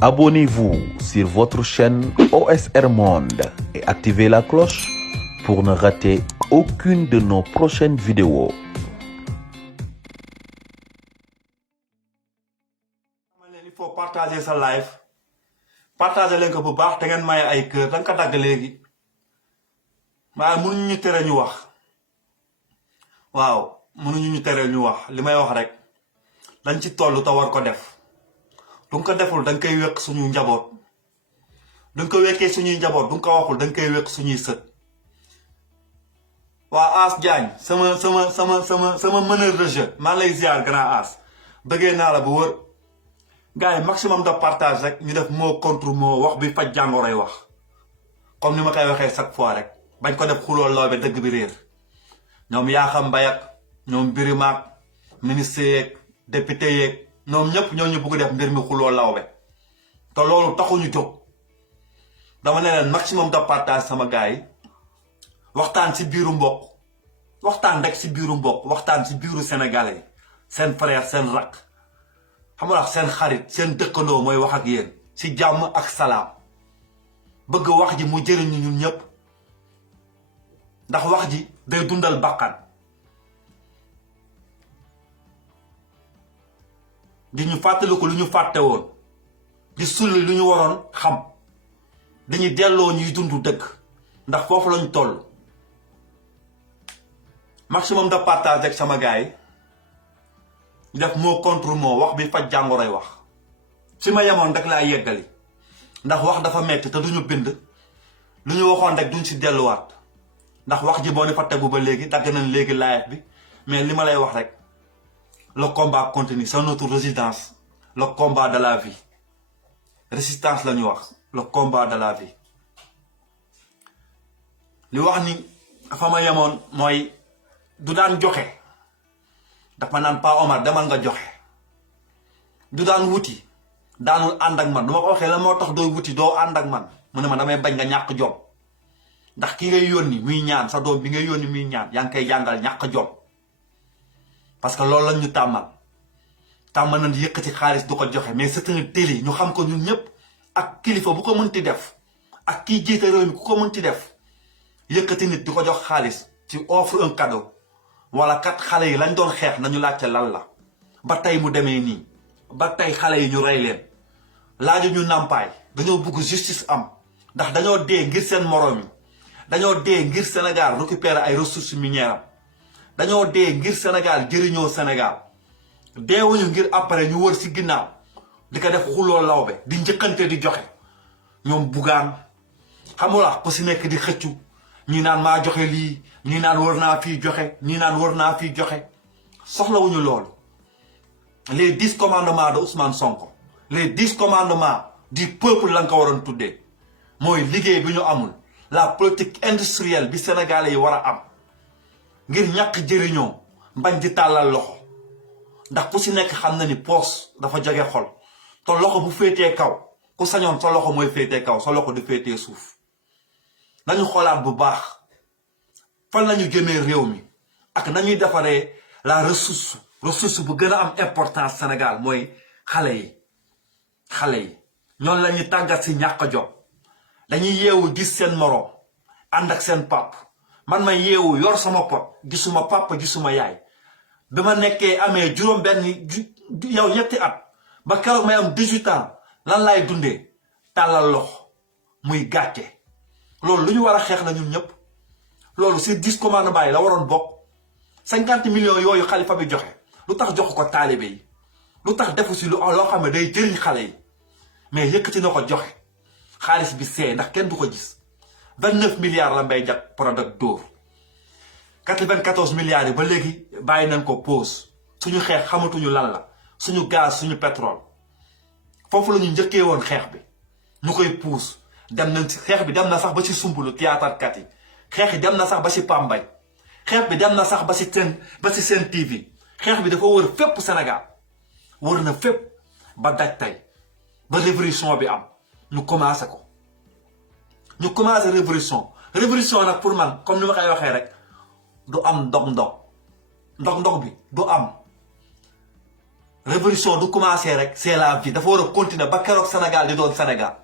Abonnez-vous sur votre chaîne OSR Monde et activez la cloche pour ne rater aucune de nos prochaines vidéos. Il faut partager sa live partager leen ko bu baax te ngeen may ay kër da nga ko dagg léegi waaye mënuñu ñu tere ñu wax waaw mënuñu ñu tere ñu wax li may wax rek dañ ci toll te war ko def du nga ko deful da nga koy wekk suñu njaboot du nga ko wekkee suñuy njaboot du nga ko waxul da nga koy wekk suñuy sët waa As Diagne sama meneur de jeu maa lay ziar grand As bëggee naa la bu wër gars yi maximum de partage rek ñu def mot contre mot wax bi faj jàngoroy wax comme ni ma koy waxee chaque fois rek bañ ko def xuloo loobe dëgg bi réer ñoom Yakham Mbaye ak ñoom Birima ak ministre yeeg député yeeg ñoom ñëpp ñoo ñu bëgg def mbir mi xuloo lawbe te loolu taxuñu jóg dama ne leen maximum de partage sama gars yi waxtaan si biiru mbokk waxtaan rek si biiru mbokk waxtaan si biiru sénégalais seen frère seen rak xam nga seen xarit seen dëkkandoo mooy wax ak yéen si jàmm ak salaam bëgg wax ji mu jëriñu ñun ñëpp ndax wax ji day dundal bakkan di ñu fàttaliku lu ñu fàtte woon di sulli lu ñu waroon xam dañuy delloo ñuy dund dëgg ndax foofu lañu toll maximum de partage rek sama gars yi def mot contre mot wax bi faj jàngoroy wax fi ma yemoon rek laa yeggali ndax wax dafa metti te duñu bind lu ñu waxoon rek duñ si delluwaat ndax wax ji boo ne fa tegu ba léegi dagg nañ léegi live bi mais li ma lay wax rek le combat continue c'est notre résidence le combat de la vie résistance la ñu wax le combat de la vie li wax ni fa ma yemoon mooy du daan joxe dafa naan Pa Omar demal nga joxe du daan wuti daanul ànd ak man du ma ko waxee la moo tax doo wuti doo ànd ak man mu ne ma damay bañ nga ñàkk jom ndax ki ngay yónni muy ñaan sa doom bi ngay yónni muy ñaan yaa ngi koy jàngal ñàkk jom parce que loolu lañ ñu tàmmal nañ yëkkati xaalis du ko joxe mais c'est un délit ñu xam ko ñun ñëpp ak kilifa bu ko mënti def ak kii jiite réew mi ku ko mënti def yëkkati nit di ko jox xaalis ci offre un cadeau wala kat xale yi lañ doon xeex nañu laajte lan la ba tey mu demee nii ba tey xale yi ñu rey leen laaju ñu nàmpaay dañoo bëgg justice am ndax dañoo dee ngir seen moroom yi dañoo dee ngir Sénégal récupérer ay ressources minières dañoo dee ngir Sénégal jëriñoo Sénégal deewuñu ngir après ñu wër si ginnaaw di ko def xuloo lawbe di njëkkante di joxe ñoom bugaan xamula ku si nekk di xëccu ñi naan maa joxe lii ñi naan war naa fii joxe ñi naan war naa fii joxe soxlawuñu loolu les 10 commandements de Ousmane Sonko les 10 commandements du peuple la nga ko waroon tuddee mooy liggéey bi ñu amul la politique industrielle bi sénégalais yi war a am ngir ñàkk jëriñoo mbañ di tàllal loxo ndax ku si nekk xam na ni poos dafa jóge xol te loxo bu féetee kaw ku sañoon sa loxo mooy féetee kaw sa loxo di féetee suuf nañu xoolaat bu baax fan lañu jëmee réew mi ak nañuy defaree la ressource bu gën a am importance Sénégal mooy xale yi ñoom la ñuy tàggat si ñàkk jom dañuy yeewu gis seen moroom ànd ak seen pap man ma yeewu yor sama pot gisuma papa gisuma yaay bi ma nekkee amee juróom benn yow ñetti at ba keroog may am 18 ans lan laay dundee tàllal loxo muy gàcce loolu lu ñu war a xeex la ñun ñëpp loolu si 10 commandements yi la waroon bokk 50 millions yooyu xalifa bi joxe lu tax jox ko taalibe yi lu tax defu si loo xam ne day jëriñ xale yi mais yëkkati na ko joxe xaalis bi see ndax kenn du ko gis 29 milliards la Mbaye Diack Prodac dóor 94 milliards yi ba léegi bàyyi nañ ko pause suñu xeex xamatuñu lan la suñu gaz suñu pétrole foofu la ñu njëkkee woon xeex bi ñu koy puus dem nañ si xeex bi dem na sax ba si sumbulu théâtre kat yi xeex yi dem na sax ba si Pambay xeex bi dem na sax ba si Sen TV xeex bi dafa wër fépp Sénégal wër na fépp ba daj tey ba révolution bi am ñu commencé ko ñu commencé révolution nag pour man comme ni ma koy waxee rek du am ndog bi du am révolution du commencé rek c'est la vie dafa war a continuer ba keroog Sénégal di doon Sénégal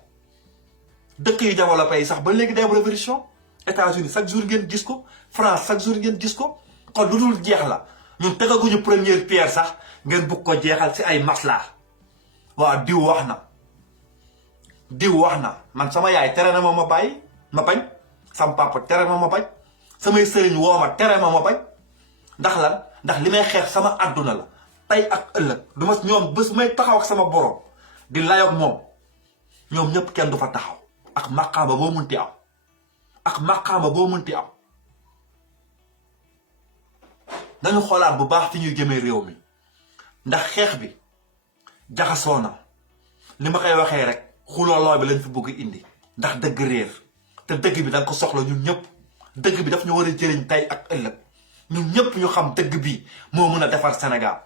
dëkk yu développé yi sax ba léegi day am révolution États-Unis chaque jour ngeen gis ko France chaque jour ngeen gis ko kon lu dul jeex la ñun tegaguñu première pierre sax ngeen bugg ko jeexal si ay masla waaw diw wax na man sama yaay tere na ma bàyyi ma bañ sama papa tere ma bañ samay sëriñ woo ma tere ma bañ ndax lan ndax li may xeex sama àdduna la tey ak ëllëg du ma ñoom bés may taxaw ak sama borom di layoog moom ñoom ñëpp kenn du fa taxaw ak maqaama boo munti am nañu xoolaat bu baax fi ñuy jëmee réew mi ndax xeex bi jaxasoo na li ma koy waxee rek xulooloo bi lañ fi bëgg indi ndax dëgg réer te dëgg bi danga ko soxla ñun ñëpp dëgg bi daf ñu war a jëriñ tey ak ëllëg ñun ñëpp ñu xam dëgg bi moo mun a defar Sénégal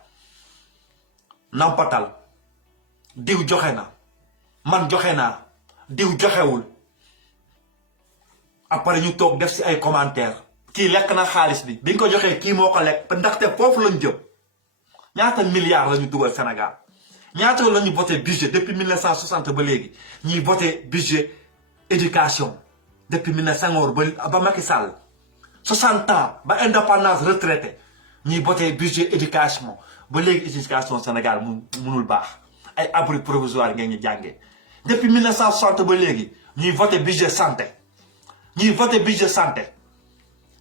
nampatal diw joxe na man joxe naa diw joxewul après ñu toog def si ay commentaire kii lekk na xaalis bi biñ ko joxee kii moo ko lekk ndaxte foofu lañ jëm ñaata milliards la ñu dugal Sénégal ñaata la ñu voté budget depuis 1960 ba léegi ñuy voté budget éducation depuis 1900 ba Macky Sall 60 ans ba indépendance retraité ñuy voté budget éducation ba léegi éducation Sénégal munul baax ay abri provisoire ngeen ñu jàngee depuis 1960 ba léegi ñuy voté budget santé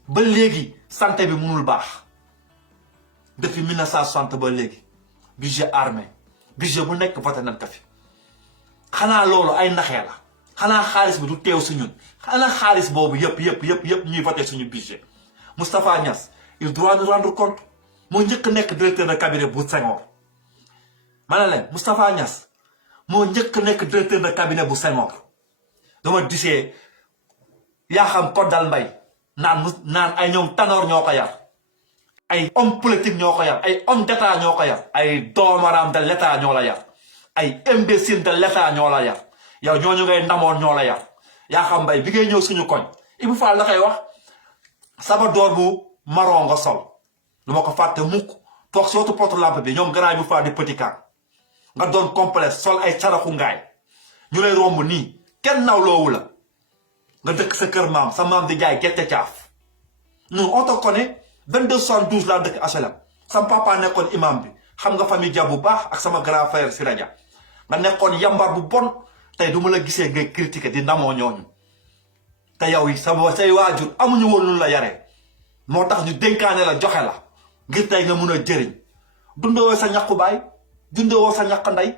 ba léegi santé bi munul baax depuis 1960 ba léegi budget armée budget bu nekk voté nañ ko fi xanaa loolu ay naxee la xanaa xaalis bi du teew si ñun xanaa xaalis boobu yëpp ñuy voté suñu budget Moustapha Niasse il doit nous rendre compte moo njëkk nekk directeur de cabinet bu Senghor ma ne leen Moustapha Niasse moo njëkk nekk directeur de cabinet bu Senghor dama disee yaa xam Kodal Mbaye naan ay ñoom Tanor ñoo ko yar ay homme politique ñoo ko yar ay homme d'état ñoo ko yar ay doomaram de l'état ñoo la yar ay imbécile de l'état ñoo la yar yow ñooñu ngay ndamoon ñoo la yar yaa xam Mbaye bi ngay ñëw suñu koñ Ibou Fall la koy wax sama door bu marron nga sol lu ma ko fàtte mukk toog sootu porte lampe bi ñoom grand Ibou Fall di petit camp nga doon complexe sol ay caraxu ngaay ñu lay romb nii kenn nawloowu la nga dëkk sa kër maam sa maam di jaay gerte caaf nous on te connaît 2272 laa dëkk HLM sama papa nekkoon imam bi xam nga famille Dia bu baax ak sama grand frère Sira Dia nga nekkoon yambar bu bon tey du ma la gisee ngay critiquer di ndamoo ñooñu te yow yi say waajur amuñu woon lu la yaree moo tax ñu dénkaane la joxe la ngir tey nga mun a jëriñ dundoo sa ñaqu baay dundoo sa ñaq ndey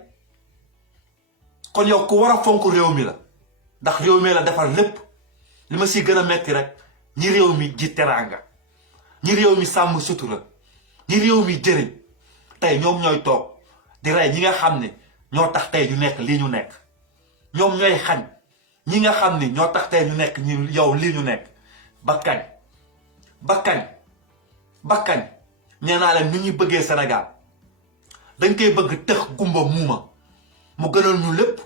kon yow ku war a fonk réew mi la ndax réew mi la defar lépp li ma si gën a metti rek ñi réew mi ji teraanga ñi réew mi sàmm sutura ñi réew mi jëriñ tey ñoom ñooy toog di rey ñi nga xam ne ñoo tax tey ñu nekk lii ñu nekk ñoom ñooy xañ ñi nga xam ni ñoo tax tey ñu nekk yow lii ñu nekk ba kañ nee naa leen ni ñuy bëggee Sénégal dañ koy bëgg tëx gumba muuma mu gënal ñu lépp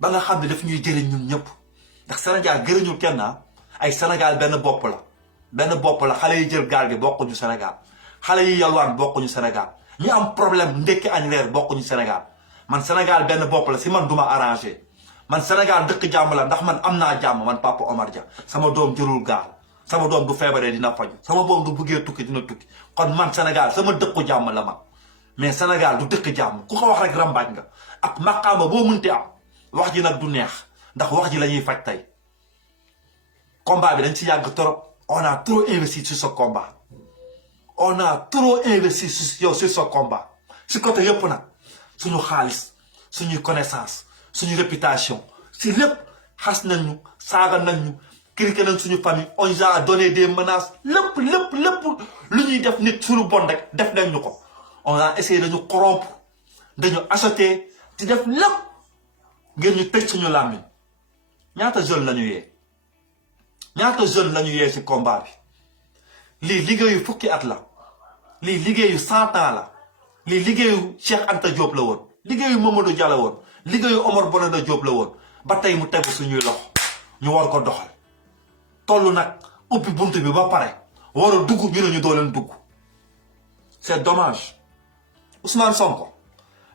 ba nga xam ne daf ñuy jëriñ ñun ñëpp ndax Sénégal gëriñul kenn ay Sénégal benn bopp la xale yi jël gaal gi bokkuñu Sénégal xale yi yalwaan bokkuñu Sénégal ñi am problème ndekki añ reer bokkuñu Sénégal man Sénégal benn bopp la si man duma arrangé man Sénégal dëkk jàmm la ndax man am naa jàmm man Papa Omar Dia sama doom jërul gaal sama doom du feebaree dina faju sama doom du buggee tukki dina tukki kon man Sénégal sama dëkku jàmm la man mais Sénégal du dëkk jàmm ku ko wax rek rambaaj nga ak maqaama boo mënti am wax ji nag du neex ndax wax ji la ñuy faj tey combat bi dañ ci yàgg trop on a trop investi sur ce combat sur ce combat si côté yëpp nag suñu xaalis suñuy connaissance suñu réputation si lépp xas nañ ñu saaga nañ ñu critiqué nañ suñu famille on nous a donné des menaces lépp lu ñuy def nit suñu bon rek def nañ ñu ko on a essayé dañu corrompre dañu acheter di def lépp ngeen ñu tëj suñu làmmiñ ñaata jeune la ñu yee ci combat bi lii liggéeyu fukki at la lii liggéeyu 100 ans la lii liggéeyu Cheikh Anta Diop la woon liggéeyu Mamadou Dia la woon liggéeyu Omar Bonanda Diop la woon ba tey mu tegu suñuy loxo ñu war ko doxal toll nag ubbi bunt bi ba pare war a dugg ñu ne ñu doo leen dugg c'est dommage Ousmane Sonko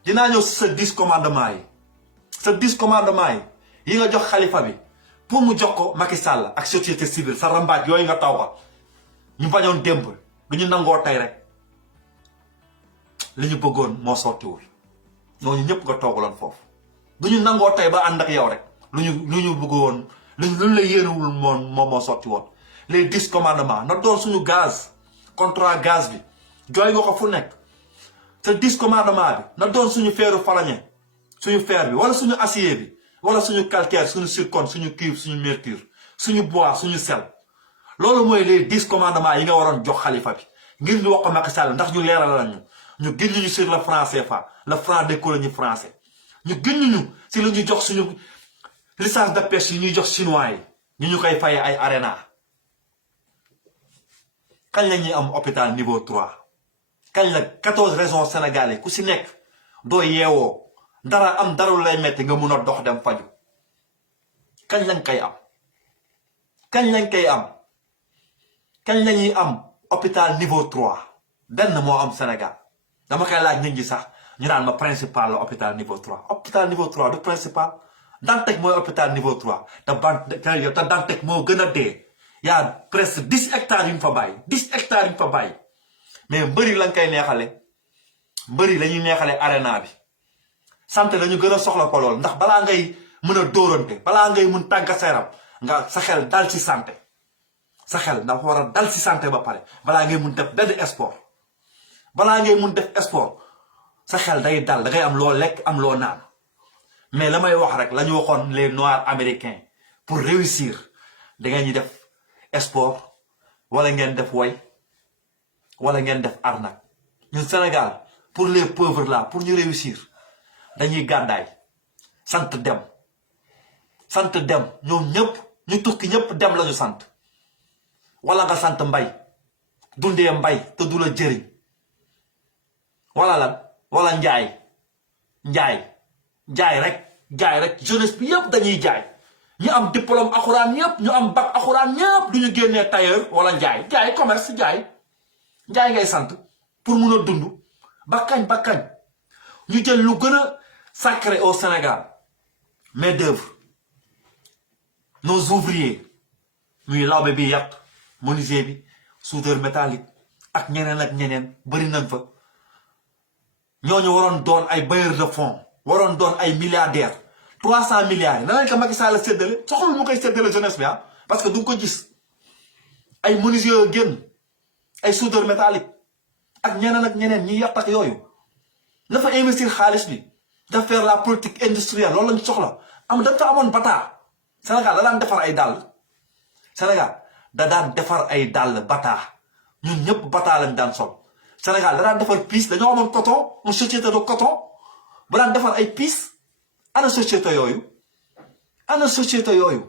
dinaa ñëw si sa 10 commandement yi sa 10 commandement yi nga jox xalifa bi pour mu jox ko Macky Sall ak société civile sa rambaaj yooyu nga taw ko ñu bañoon démb du ñu nangoo tey rek li ñu bëggoon moo sottiwul ñooñu ñëpp nga toogaloon foofu du ñu nangoo tey ba ànd ak yow rek lu ñu bëggoon luñ la yéenewul moom moo sotti woon les 10 commandements na doon suñu gaz contrat gaz bi jooy nga ko fu nekk sa 10 commandement bi na doon suñu feeru falañe suñu fer bi wala suñu acier bi wala suñu calcaire suñu zircon suñu cuivre suñu mercure suñu bois suñu sel loolu mooy les 10 commandements yi nga waroon jox xalifa bi ngir ñu wax ko Macky Sall ndax ñu leeral lañu ñu gën ñu sur le franc CFA le franc des colonies français ñu gën ñu si la ñu jox suñu licence de pêche yi ñuy jox chinois yi ñu koy fayee ay arena kañ la ñuy am hôpital niveau 3 kañ la 14 régions sénégalais ku si nekk doo yeewoo dara lay metti nga mun a dox dem faju kañ lañ koy am kañ lañ koy am kañ la ñuy am hôpital niveau 3 benn moo am Sénégal dama koy laaj nit ñi sax ñu naan ma principal la hôpital niveau 3 hôpital niveau 3 du principal Dantec mooy hôpital niveau 3 te Dantec moo gën a dee yaa presque 10 hectares yu ñu fa bàyyi 10 hectares yu ñu fa bàyyi mais mbëri lañ koy neexale mbëri la ñuy neexale arena bi santé lañu gën a soxla ko lool ndax balaa ngay mën a dóorante balaa ngay mën tàggat sa yaram nga sa xel dal ci santé sa xel dafa war a dal ci santé ba pare balaa ngay mun def benn sport balaa ngay mun def sport sa xel day dal da ngay am loo lekk am loo naan mais la may wax rek la ñu waxoon les noirs américains pour réussir da ngeen ñi def sport wala ngeen def woy wala ngeen def arnaque ñun Sénégal pour les pauvres là pour ñu réussir dañuy gàddaay sant dem ñoom ñëpp ñu tukki ñëpp dem lañu sant wala nga sant mbay dundee mbay te du la jëriñ wala lan wala jaay rek jeunesse bi yëpp dañuy jaay ñu am diplôme alxuraan yëpp ñu am bac alxuraan ñëpp du ñu génnee tailleur wala jaay commerce jaay ngay sant pour mun a dund ba kañ ñu jël lu gën a sacré au Sénégal main d'œuvre nos ouvriers muy lawbe bi yàq menuisier bi soudeur métallique ak ñeneen bëri nañ fa ñooñu waroon doon ay bailleurs de fonds waroon doon ay milliardaires 300 milliards yi na lañ ko Macky Sall séddale soxla mu koy séddale jeunesse bi parce que du ko gis ay menuisier génn ay soudeur métallique ak ñeneen ñi yàq ak yooyu na fa investir xaalis bi da faire la politique industrielle loolu lañ soxla dafa amoon bata Sénégal da daan defar ay dàll Sénégal da daan defar ay dàll bata ñun ñëpp bata lañ daan sol Sénégal da daan defar piis dañoo amoon coton une société de coton bu daan defar ay piis ana société yooyu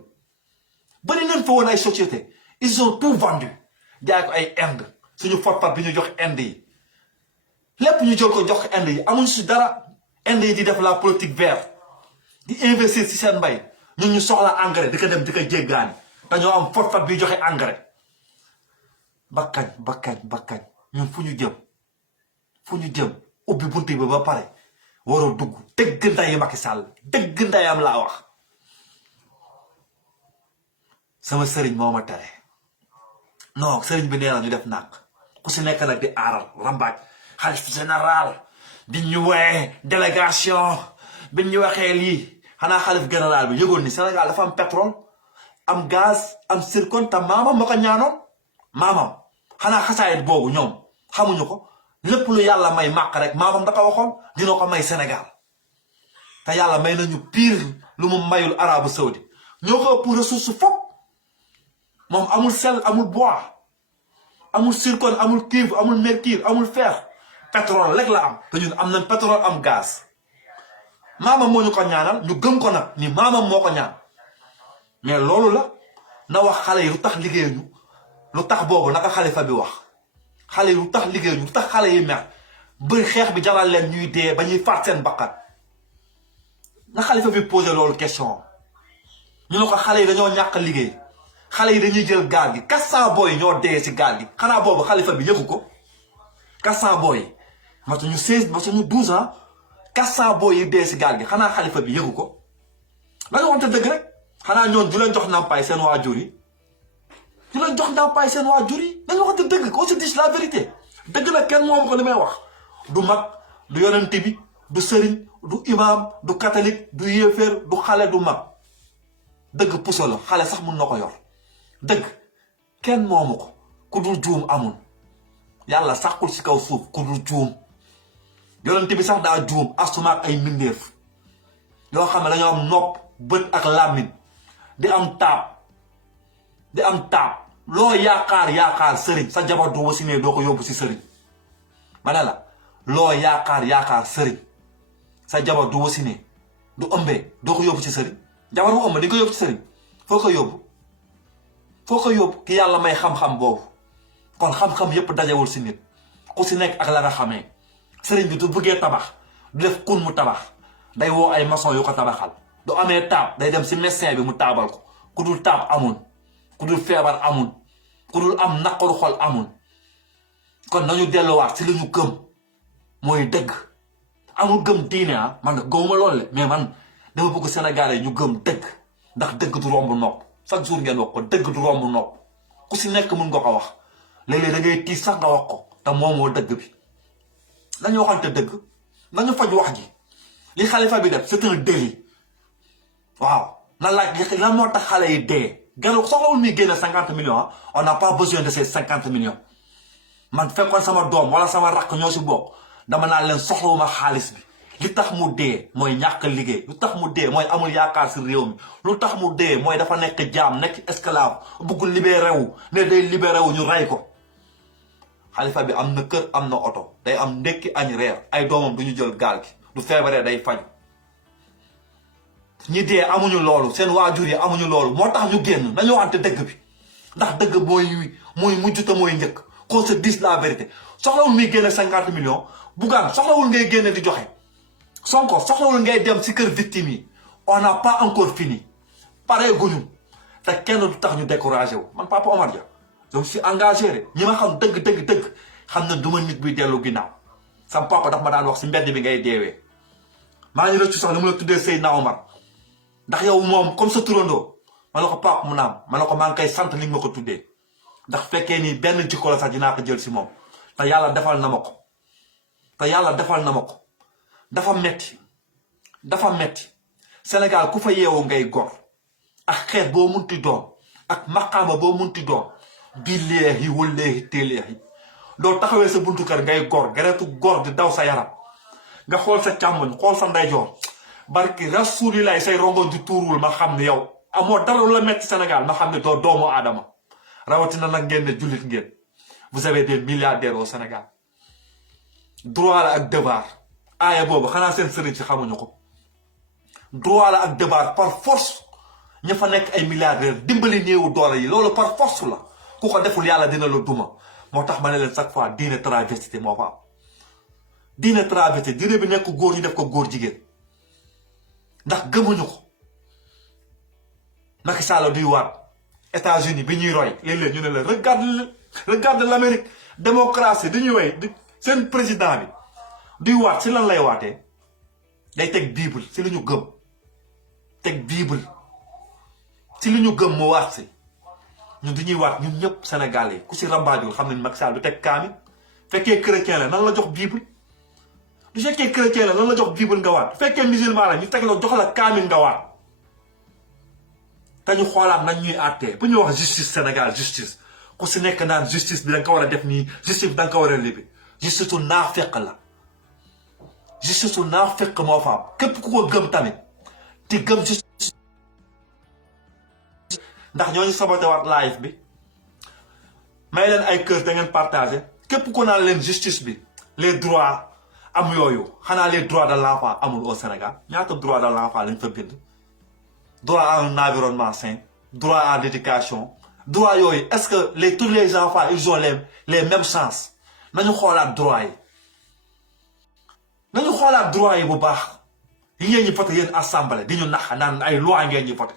bari nañ fa woon ay société ils ont tout vendu jaay ko ay Inde suñu forfat bi ñu jox Inde yi lépp ñu jël ko jox Inde yi amuñ si dara Inde yi di def la politique verte di investir si seen mbay ñun ñu soxla engrais di ko dem di ko jéggaani dañoo am forfat bi joxe engrais bakkañ ñun fu ñu jëm ubbi bunti bi ba pare waroo dugg dëgg ndayi Macky Sall dëgg ndayam laa wax sama sëriñ moo ma tere non sëriñ bi nee na ñu def nànk ku si nekk nag di aaral rambaaj xalif général bi ñu woowee délégation bi ñu waxee lii xanaa xalif général bi yëgoon ni Sénégal dafa am pétrole am gaz am zircon te maamam moo ko ñaanoon maamam xanaa xasaayit boobu ñoom xamuñu ko lépp lu yàlla may màq rek maamam da ko waxoon dina ko may Sénégal te yàlla may nañu pire lu mu mayul arabu saoudi ñoo ko ëpp ressource fopp moom amul sel amul bois amul zircon amul cuivre amul mercure amul fer pétrole rek la am te ñun am nañ pétrole am gaz maamam moo ñu ko ñaanal ñu gëm ko nag ni maamam moo ko ñaan mais loolu la na wax xale yi lu tax liggéeyuñu lu tax boobu naka xalifa bi wax xale yi lu tax liggéeyuñu lu tax xale yi mer bëri xeex bi jaral leen ñuy dee ba ñuy faat seen bakkat na xalifa bi posé loolu question ñu ne ko xale yi dañoo ñàkk liggéey xale yi dañuy jël gaal gi 400 boy ñoo dee si gaal gi xanaa boobu xalifa bi yëgu ko 400 boy matu ñu 16 matu ñu 12 ans 400 boo yi dee si gaal gi xanaa xalifa bi yëgu ko da nga waxante dëgg rek xanaa ñoon du leen jox ndàmpaay seen waajur yi du leen jox ndàmpaay seen waajur yi dañu waxante dëgg qu'on se dise la vérité dëgg la kenn moom ko li may wax du mag du yonent bi du sëriñ du imam du catholique du yéeféer du xale du mag dëgg puso la xale sax mun na ko yor dëgg kenn moomu ko ku dul juum amul yàlla saxul si kaw suuf ku dul juum yonent bi sax daa juum astumaak ay mbindeef yoo xam ne dañoo am nopp bët ak làmmiñ di am taab loo yaakaar sëriñ sa jabar du wasinee doo ko yóbbu si sëriñ ma ne la loo yaakaar sëriñ sa jabar du wasinee du ëmbee doo ko yóbbu si sëriñ jabar bu ëmb di ko yóbbu si sëriñ foo ko yóbbu ki yàlla may xam-xam boobu kon xam-xam yépp dajewul si nit ku si nekk ak la nga xamee sëriñ bi du bëggee tabax du def kun mu tabax day woo ay maçon yu ko tabaxal du amee taab day dem si médecin bi mu taabal ko ku dul taab amul ku dul feebar amul ku dul am naqaru xol amul kon nañu delluwaat si li ñu gëm mooy dëgg amul gëm diine man nag gëmuma loolu le mais man dama bëgg Sénégalais ñu gëm dëgg ndax dëgg du romb nopp chaque jour ngeen wax ko dëgg du romb nopp ku si nekk mun nga ko wax léeg-léeg da ngay tiis sax nga wax ko te moomoo dëgg bi nañu waxante dëgg nañu faj wax ji li xalifa bi def c'est un délit waaw na laaj lan moo tax xale yi dee gën soxlawul muy génne 50 millions on n'a pas besoin de ces 50 millions man fekkoon sama doom wala sama rakk ñoo si bokk dama naan leen soxlawuma xaalis bi li tax mu dee mooy ñàkk liggéey lu tax mu dee mooy amul yaakaar si réew mi lu tax mu dee mooy dafa nekk jaam nekk esclave bëggul libéré wu ne day libéré wu ñu rey ko xalifa bi am na kër am na oto day am ndekki añ reer ay doomam du ñu jël gaal gi du feebaree day faju ñi dee amuñu loolu seen waajur yi amuñu loolu moo tax ñu génn nañu waxante dëgg bi ndax dëgg mooy mujj te mooy njëkk qu'on se dise la vérité soxlawul muy génne 50 millions Bougane soxlawul ngay génne di joxe Sonko soxlawul ngay dem si kër victime yi on n'a pas encore fini pare guñu te kenn du tax ñu découragé wu man Papa Omar Dia donc si engagé rek ñi ma xam dëgg xam na du ma nit buy dellu ginnaaw sam papa daf ma daan wax si mbedd bi ngay deewee maa ngi rëccu sax ni mu la tuddee Seydina Omar ndax yow moom comme sa turandoo ma ne ko pap mu naam ma ne ko maa ngi koy sant li nga ma ko tuddee ndax fekkee nii benn jikko la sax dinaa ko jël si moom te yàlla defal na ma ko dafa metti Sénégal ku fa yeewu ngay gor ak xeet boo munti doon ak maqaama boo munti doon billaahi wallaahi téelaahi doo taxawee sa buntu kër ngay gor geretu gor di daw sa yaram nga xool sa càmmoñ xool sa ndeyjoor barki rasulilaay say rongoñ di tuurul ma xam ne yow amoo dara lu la metti Sénégal ma xam ne doo doomu aadama rawatina nag ngeen ne jullit ngeen vous avez des milliardaires au Sénégal droit la ak devoir aaya boobu xanaa seen sëriñ si xamuñu ko droit la ak devoir par force ña fa nekk ay milliardaires dimbali néewu doole yi loolu par force la ku ko deful yàlla dina la duma moo tax ma ne leen chaque fois diine travesti moo fa am diine travesti diine bi nekk góor ñu def ko góor jigéen ndax gëmuñu ko Macky Sall duy waat États-Unis bi ñuy roy léeg-léeg ñu ne la regarde l'Amérique démocratie di ñuy way seen président bi duy waat si lan lay waatee day teg bible si lu ñu gëm teg bible si lu ñu gëm mu waat si ñun du ñuy waat ñun ñëpp Sénégal yi ku si rambaajul xam nañ Macky Sall du teg kaamil fekkee chrétien la nan la jox bible du fekkee chrétien la nan la jox bible nga waat fekkee musulman la ñu teg la jox la kaamil nga waat te ñu xoolaat nañ ñuy àttee bu ñuy wax justice Sénégal justice ku si nekk naan justice bi da nga ko war a def nii justice bi da nga ko war a libi justice su naafeq la justice su naafeq moo fa am képp ku ko gëm tamit te gëm justice ndax ñooñu saboté waat live bi may leen ay kër da ngeen partagé képp ku naan leen justice bi les droits am yooyu xanaa les droits de l'enfant amul au Sénégal ñaata droit de l'enfant lañ fa bind droit à un environnement sain droit à l'éducation droit yooyu est-ce que tous les enfants ils ont les mêmes chances nañu xoolaat droit yi bu baax yi ngeen ñu voté yéen assemblée di ñu nax naan ay loi ngeen ñu voté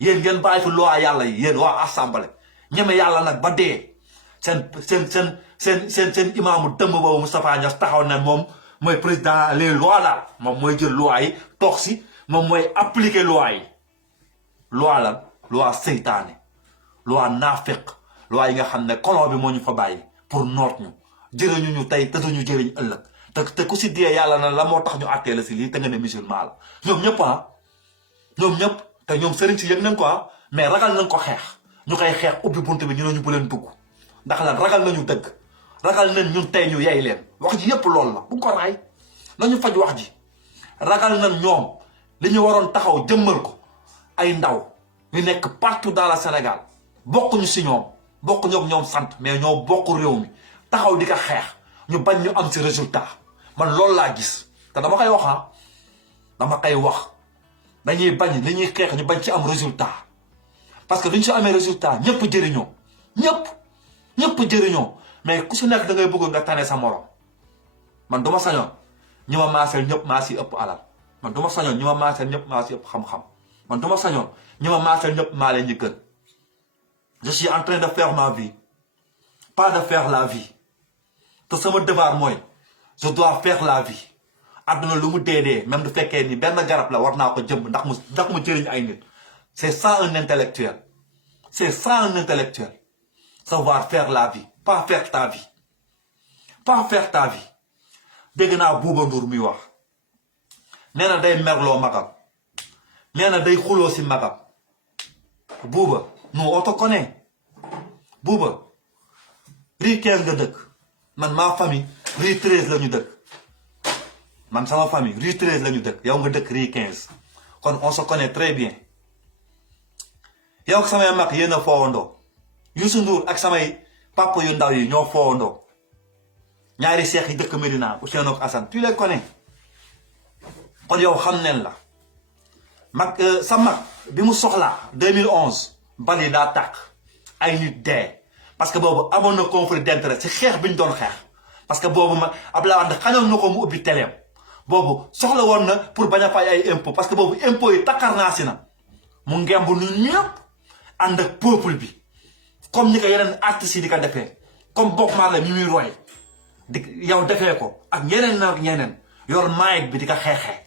yéen ngeen bàyyi fi loi yàlla yi yéen waa assemblée ñeme yàlla nag ba dee seen imaamu dëmb boobu Moustapha Niasse taxaw ne moom mooy président les lois daal moom mooy jël loi yi toog si moom mooy appliquer loi yi loi lan loi seytaane loi naafeq loi yi nga xam ne colon bi moo ñu fa bàyyi pour noot ñu jëriñu ñu tey te duñu jëriñ ëllëg te ku si dee yàlla na la moo tax ñu àttee la si lii te nga ne musulman la ñoom ñëpp ñoom ñëpp te ñoom sëriñ si yëg nañ ko mais ragal nañ ko xeex ñu koy xeex ubbi bunt bi ñu ne ñu bu leen dugg ndax lan ragal nañu dëgg ragal nañ ñun tey ñu yey leen wax ji yëpp loolu la bu ko raay nañu faj wax ji ragal nañ ñoom li ñu waroon taxaw jëmmal ko ay ndaw ñu nekk partout dans le Sénégal bokkuñu si ñoom bokkuñu ak ñoom sant mais ñoo bokk réew mi taxaw di ko xeex ñu bañ ñu am si résultat man loolu laa gis te dama koy wax dama koy wax dañuy bañ li ñuy xeex ñu bañ ci am résultat parce que duñ si amee résultat ñëpp jëriñoo ñëpp jëriñoo mais ku si nekk da ngay bëgg nga tane sa morom man du ma sañoon ñi ma maaseel ñëpp maa si ëpp alal man du ma sañoon ñi ma maaseel ñëpp maa si ëpp xam-xam man du ma sañoon ñi ma maaseel ñëpp maa leen ñu gën je suis en train de faire ma vie pas de faire la vie te sama devoir mooy je dois faire la vie àdduna lu mu dee même du fekkee ni benn garab la war naa ko jëmb ndax mu jëriñ ay nit c'est ça un intellectuel c'est ça un intellectuel savoir faire la vie pas faire ta vie pas faire ta vie dégg naa Bouba Ndour muy wax nee na day merloo magam nee na day xuloo si magam Bouba nous on te connaît Bouba rue 15 nga dëkk man ma famille rue 13 la ñu dëkk man sama famille rue 13 la ñu dëkk yow nga dëkk rue 15 kon on se connaît très bien yow ak samay mag yéen a foowandoo Youssou Ndour ak samay papa yu ndaw yi ñoo foowandoo ñaari seex yi dëkk Médina Ousseynou ak Assane tu les connais kon yow xam neen la mag sa mag bi mu soxlaa 2011 bal yi daa tàkk ay nit dee parce que boobu amoon na conflit d'intérêt si xeex bi ñu doon xeex parce que boobu ma Abdoulaye Wade xañoon na ko mu ubbi teleem boobu soxla woon na pour bañ a fay ay impôt parce que boobu impôt yi takkar naa si na mu ngemb ñun ñëpp ànd ak peuple bi comme ni ko yeneen artistes yi di ko defee comme Bob Marley mi muy roy di yow defee ko ak ñeneen ak ñeneen yor maayeg bi di ko xeexee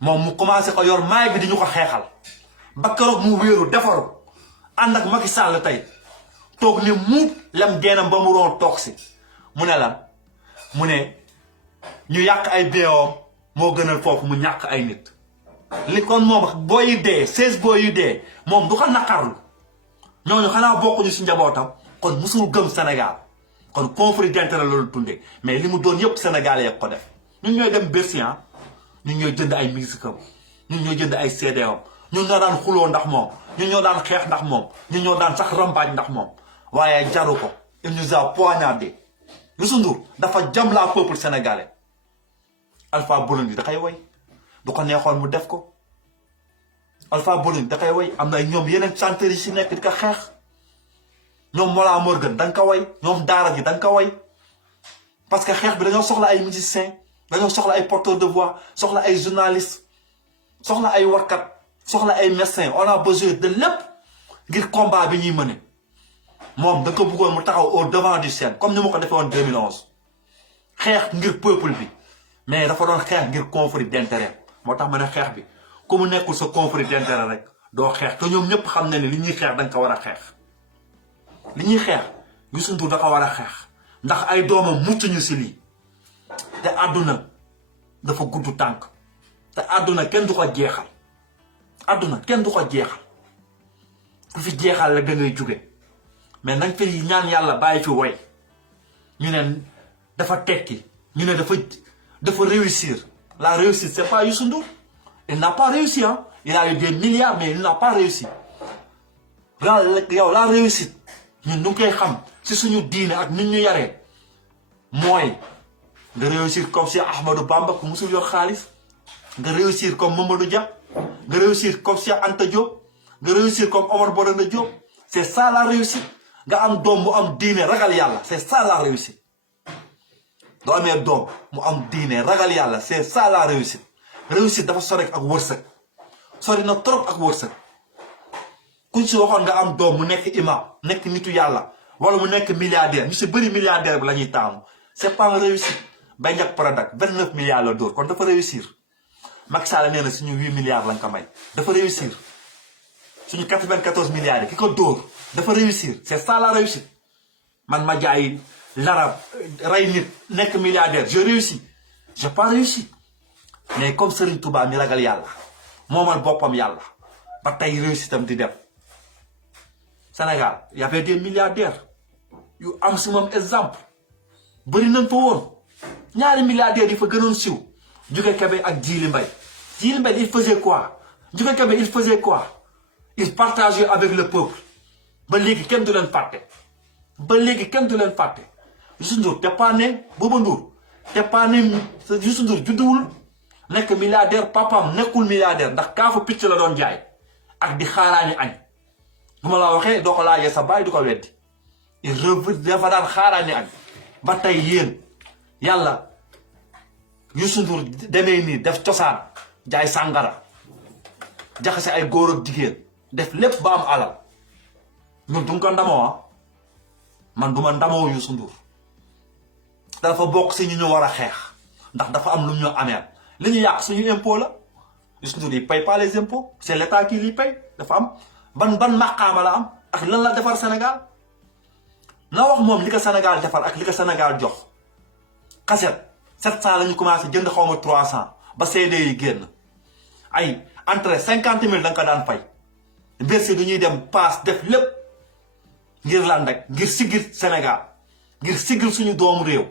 moom mu commencé ko yor maayeg bi di ñu ko xeexal ba keroog mu wéeru defaru ànd ak Macky Sall tey toog ni mu lem geenam ba mu roon toog si mu ne lan mu ne ñu yàq ay béyoom moo gënal foofu mu ñàkk ay nit li kon moom boo yi dee 16 boo yi dee moom du ko naqarlu ñooñu xanaa bokkuñu si njabootam kon musul gëm Sénégal kon conflit d'intérêt loolu tundee mais li mu doon yëpp Sénégalais yëpp ko def ñun ñooy dem Bercy ñun ñooy jënd ay musique am ñun ñooy jënd ay CD am ñun ñoo daan xuloo ndax moom ñun ñoo daan xeex ndax moom ñun ñoo daan sax rambaaj ndax moom waaye jaru ko il nous a poignardé Youssou Ndour dafa jam la peuple sénégalais Alpha Blondy da koy way du ko neexoon mu def ko Alpha Blondy da koy way am na ñoom yeneen chanteurs yi si nekk di ko xeex ñoom Mollah Morgun da nga ko way ñoom Daara ji da nga ko way parce que xeex bi dañoo soxla ay musiciens dañoo soxla ay porteurs de voix soxla ay journalistes soxla ay warkat soxla ay médecins on a besoin de lépp ngir combat bi ñuy mëne moom da nga ko bëggoon mu taxaw au devant du scène comme ni ma ko defee woon 2011 xeex ngir peuple bi mais dafa doon xeex ngir conflit d'intérêt moo tax ma ne xeex bi ku mu nekkul sa conflit d'intérêt rek doo xeex te ñoom ñëpp xam na ne li ñuy xeex da nga ko war a xeex li ñuy xeex Youssou Ndour da ko war a xeex ndax ay doomam muccuñu si lii te àdduna dafa gudd tànk te àdduna kenn du ko jeexal àdduna kenn du ko jeexal ku fi jeexal la da ngay jóge mais nañ fi ñaan yàlla bàyyi fi woy ñu ne dafa tekki ñu ne dafa réussir la réussite c'est pas Youssou Ndour il n'a pas réussi il a eu des milliards mais il n'a pas réussi yow la réussite ñun ñu ngi koy xam si suñu diine ak nit ñu yaree mooy nga réussir comme Cheikh Ahmadou Bamba ku musul yor xaalis nga réussir comme Mamadou Dia nga réussir comme Cheikh Anta Diop nga réussir comme Omar Blondin Diop c'est ça la réussite nga am doom mu am diine ragal yàlla c'est ça la réussite doo amee doom mu am diine ragal yàlla c'est ça la réussite réussite dafa sori ak wërsëg sori na trop ak wërsëg kuñ si waxoon nga am doom mu nekk imam nekk nitu yàlla wala mu nekk milliardaire ñu si bëri milliardaire bi la ñuy taamu c'est pas réussir bay njëkk Prodac 29 milliards la dóor kon dafa réussir Macky Sall nee na suñu 8 milliards lañ ko may dafa réussir suñu 94 milliards yi ki ko dóor dafa réussir c'est ça la réussite man ma jaay larab rey nit nekk milliardaire je réussis j'ai pas réussi mais comme Serigne Touba mi ragal yàlla moomal boppam yàlla ba tey réussitam di dem Sénégal y avait des milliardaires yu am si moom exemple bëri nañ fa woon ñaari milliardaires yi fa gënoon siw Djiga Kébé ak Djily Mbaye il faisait quoi Djiga Kébé il faisait quoi il partageait avec le peuple ba léegi kenn du leen fàtte ba léegi kenn du leen fàtte Youssou Ndour te pas ne Bouba Ndour te pas ne Youssou Ndour judduwul nekk milliardaire papaam nekkul milliardaire ndax kaafu picc la doon jaay ak di xaaraani añ bu ma la waxee doo ko laajee sa baay du ko weddi dafa daan xaaraani añ ba tey yéen yàlla Youssou Ndour demee nii def cosaan jaay sàngara jaxase ay góor ak jigéen def lépp ba am alal ñun du ko ndamoo man du ma ndamoo Youssou Ndour dafa bokk si ñu war a xeex ndax dafa am lu ñu ameel li ñu yàq suñu impôt la Youssou Ndour il paye pas les impôts c'est l'état qui li paye dafa am ban maqaama la am ak lan la defar Sénégal na wax moom li ko Sénégal defar ak li ko Sénégal jox cassette 700 la ñu commencé jënd xaw ma 300 ba CD yi génn ay entrée 50 000 da nga ko daan fay Bercy du ñuy dem paas def lépp ngir lan rek ngir siggil Sénégal ngir siggil suñu doomu réew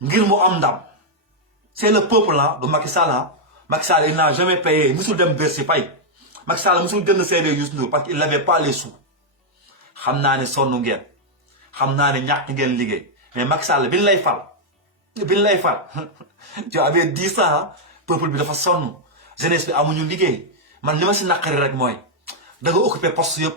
ngir mu am ndam c'est le peuple là du Macky Sall ah Macky Sall il n'a jamais payé musul dem Bercy fay Macky Sall musul jënd CD Youssou Ndour parce qu'il n'avait pas les sous xam naa ne sonn ngeen xam naa ne ñàkk ngeen liggéey mais Macky Sall bi ñu lay fal tu avais 10 ans peuple bi dafa sonn jeunesse bi amuñu liggéey man li ma si naqari rek mooy da nga occupé poste yëpp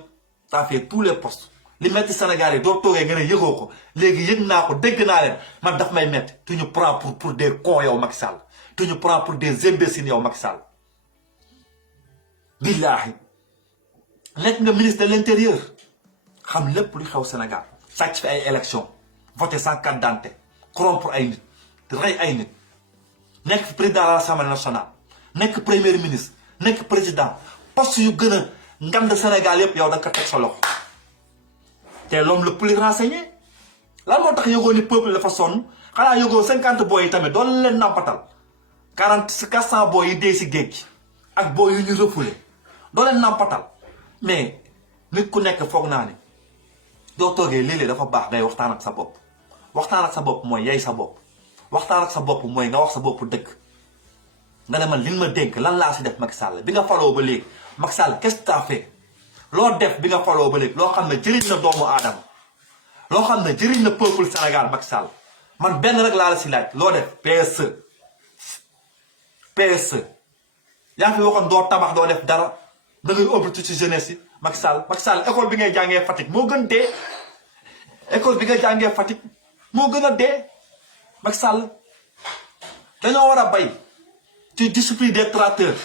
t'as fait tous les postes li metti Sénégal yi doo toogee nga ne yëgoo ko léegi yëg naa ko dégg naa leen man daf may metti tu ñu prends pour des cons yow Macky Sall tu ñu prends pour des imbéciles yow Macky Sall billaahi nekk nga ministre de l'intérieur xam lépp lu xew Sénégal sàcc fi ay élection voté sans carte d'identité corrompre ay nit rey ay nit nekk fi président de l'Assemblée nationale nekk premier ministre nekk président poste yu gën a ngand Sénégal yëpp yow da nga ko teg sa loxo te l'homme le plus renseigné lan moo tax yëgoo ni peuple dafa sonn xanaa yëgoo 50 boy yi tamit doon leen nampatal 400 boy yi dee si géej gi ak boy yu ñu refoulé doo leen nampatal mais nit ku nekk foog naa ni doo toogee léeg-léeg dafa baax ngay waxtaan ak sa bopp waxtaan ak sa bopp mooy yey sa bopp waxtaan ak sa bopp mooy nga wax sa bopp dëgg nga ne man li ma dénk lan laa si def Macky Sall bi nga faloo ba léegi Macky Sall qu'est-ce que t'as fait loo def bi nga faloo ba léegi loo xam ne jëriñ na doomu aadama loo xam ne jëriñ na peuple Sénégal Macky Sall man benn rek laa la si laaj loo def PSE yaa ngi fi waxoon doo tabax doo def dara da ngay obligé ci jeunesse yi Macky Sall école bi ngay jàngee Fatick moo gën dee école bi nga jàngee Fatick moo gën a dee Macky Sall dañoo war a bay ci discipline des tracteurs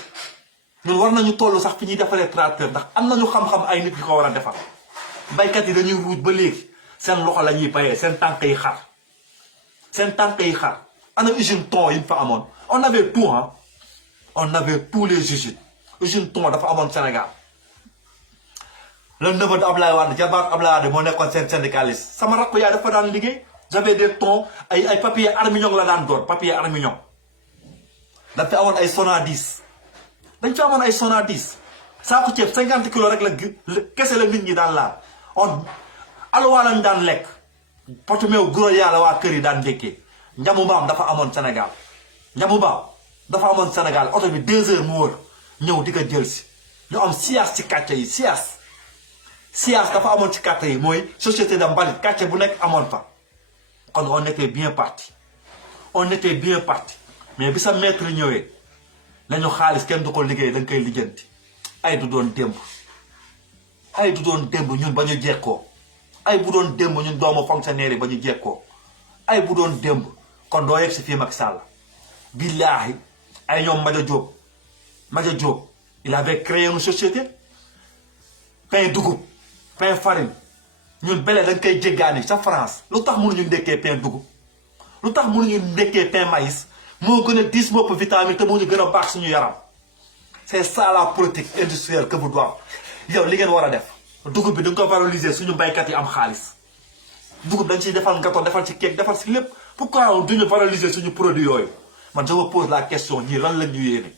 ñun war nañu toll sax fi ñuy defaree tracteur ndax am nañu xam-xam ay nit yu ko war a defar baykat yi dañuy ruuj ba léegi seen loxo la ñuy bayee seen tànk yi xar ana usine thon yi fa amoon on avait tout on avait tous les usines thon dafa amoon Sénégal le neveu de Ablaye Wade jabaat Ablaye Wade moo nekkoon seen syndicaliste sama rakk yaay dafa daan liggéey j'avais des thons ay papier armignon la daan doon papier armignon dañ fi amoon ay Sonadis dañ fi amoon ay Sonadis saako ceeb 50 kilos rek la kese la nit ñi daan laal on alluwa lañ daan lekk potu meew guro yàlla waa kër yi daan ndékkee njamu mbaam dafa amoon Sénégal oto bi 2 heures mu wër ñëw di ko jël si ñu am siyaas ci kàcce yi siyaas dafa amoon ci kàcce yi mooy société de mbalit kàcce bu nekk amoon fa kon on était bien parti mais bi sa maître ñëwee nañu xaalis kenn du ko liggéey da nga koy lijjanti ay du doon démb ñun ba ñu jekkoo ay bu doon démb ñun doomu fonctionnaire yi ba ñu jekkoo ay bu doon démb kon doo yegg si fii Macky Sall billaahi ay ñoom Madia Diop il avait créé une société pain dugub pain farine ñun belee dañ koy jéggaani sa France lu tax mënuñu ndekkee pain dugub lu tax mënuñu ndekkee pain maïs moo gën a 10 bopp vitamine te moo ñu gën a baax suñu yaram. C'est ça la politique industrielle que vous doivez. yow li ngeen war a def dugub bi da nga ko valoriser suñu baykat yi am xaalis dugub dañ ciy defal gâteau defal ci cake defal ci lépp pourquoi duñu valoriser suñu produit yooyu. man je me pose la question ñii lan lañ ñu yéene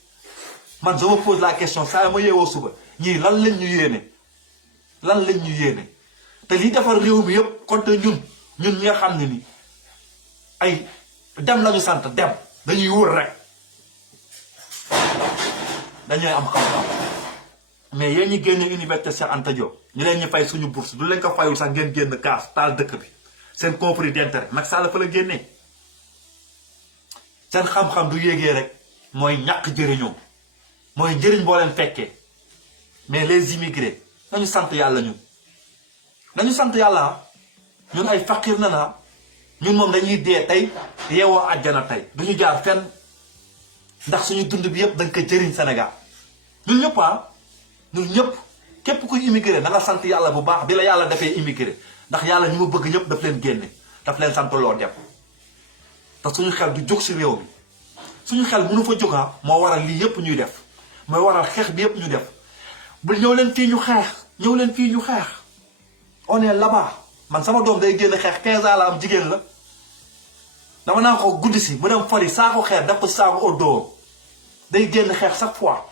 man je me pose la question saa ma yeewoo suba ñii lan lañ ñu yéene lan lañ ñu yéene te lii defar réew mi yëpp kon te ñun ñi nga xam ne ni ay dem lañu sant dem dañuy wër rek dañuy am xam-xam mais yéen ñi génne université Cheikh Anta Diop ñu leen ñu fay suñu bourse du leen ko fayul sax ngeen génn kaas taal dëkk bi seen conflit d'intérêt Macky Sall fa la génnee seen xam-xam du yéegee rek mooy ñàkk jëriñoo mooy njëriñ boo leen fekkee mais les immigrés nañu sant yàlla ñun nañu sant yàlla ñun ay faqir na na ñun moom dañuy dee tey yeewoo àjjana tey duñu jaar fenn ndax suñu dund bi yëpp dañ ko jëriñ Sénégal ñun ñëpp ñun ñëpp képp kuy immigré da nga sant yàlla bu baax bi la yàlla defee immigré ndax yàlla ñu ma bëgg ñëpp daf leen génne daf leen sant loo dem te suñu xel du jóg si réew mi suñu xel mënu fa jógaa moo waral lii yëpp ñuy def mooy waral xeex bi yëpp ñu def bu ñëw leen fii ñu xeex ñëw leen fii ñu xeex on est là-bas man sama doom day génn xeex 15 ans la am jigéen la dama naa ko guddi si mu dem fari saako xeer def ko saako oddoo day génn xeex chaque fois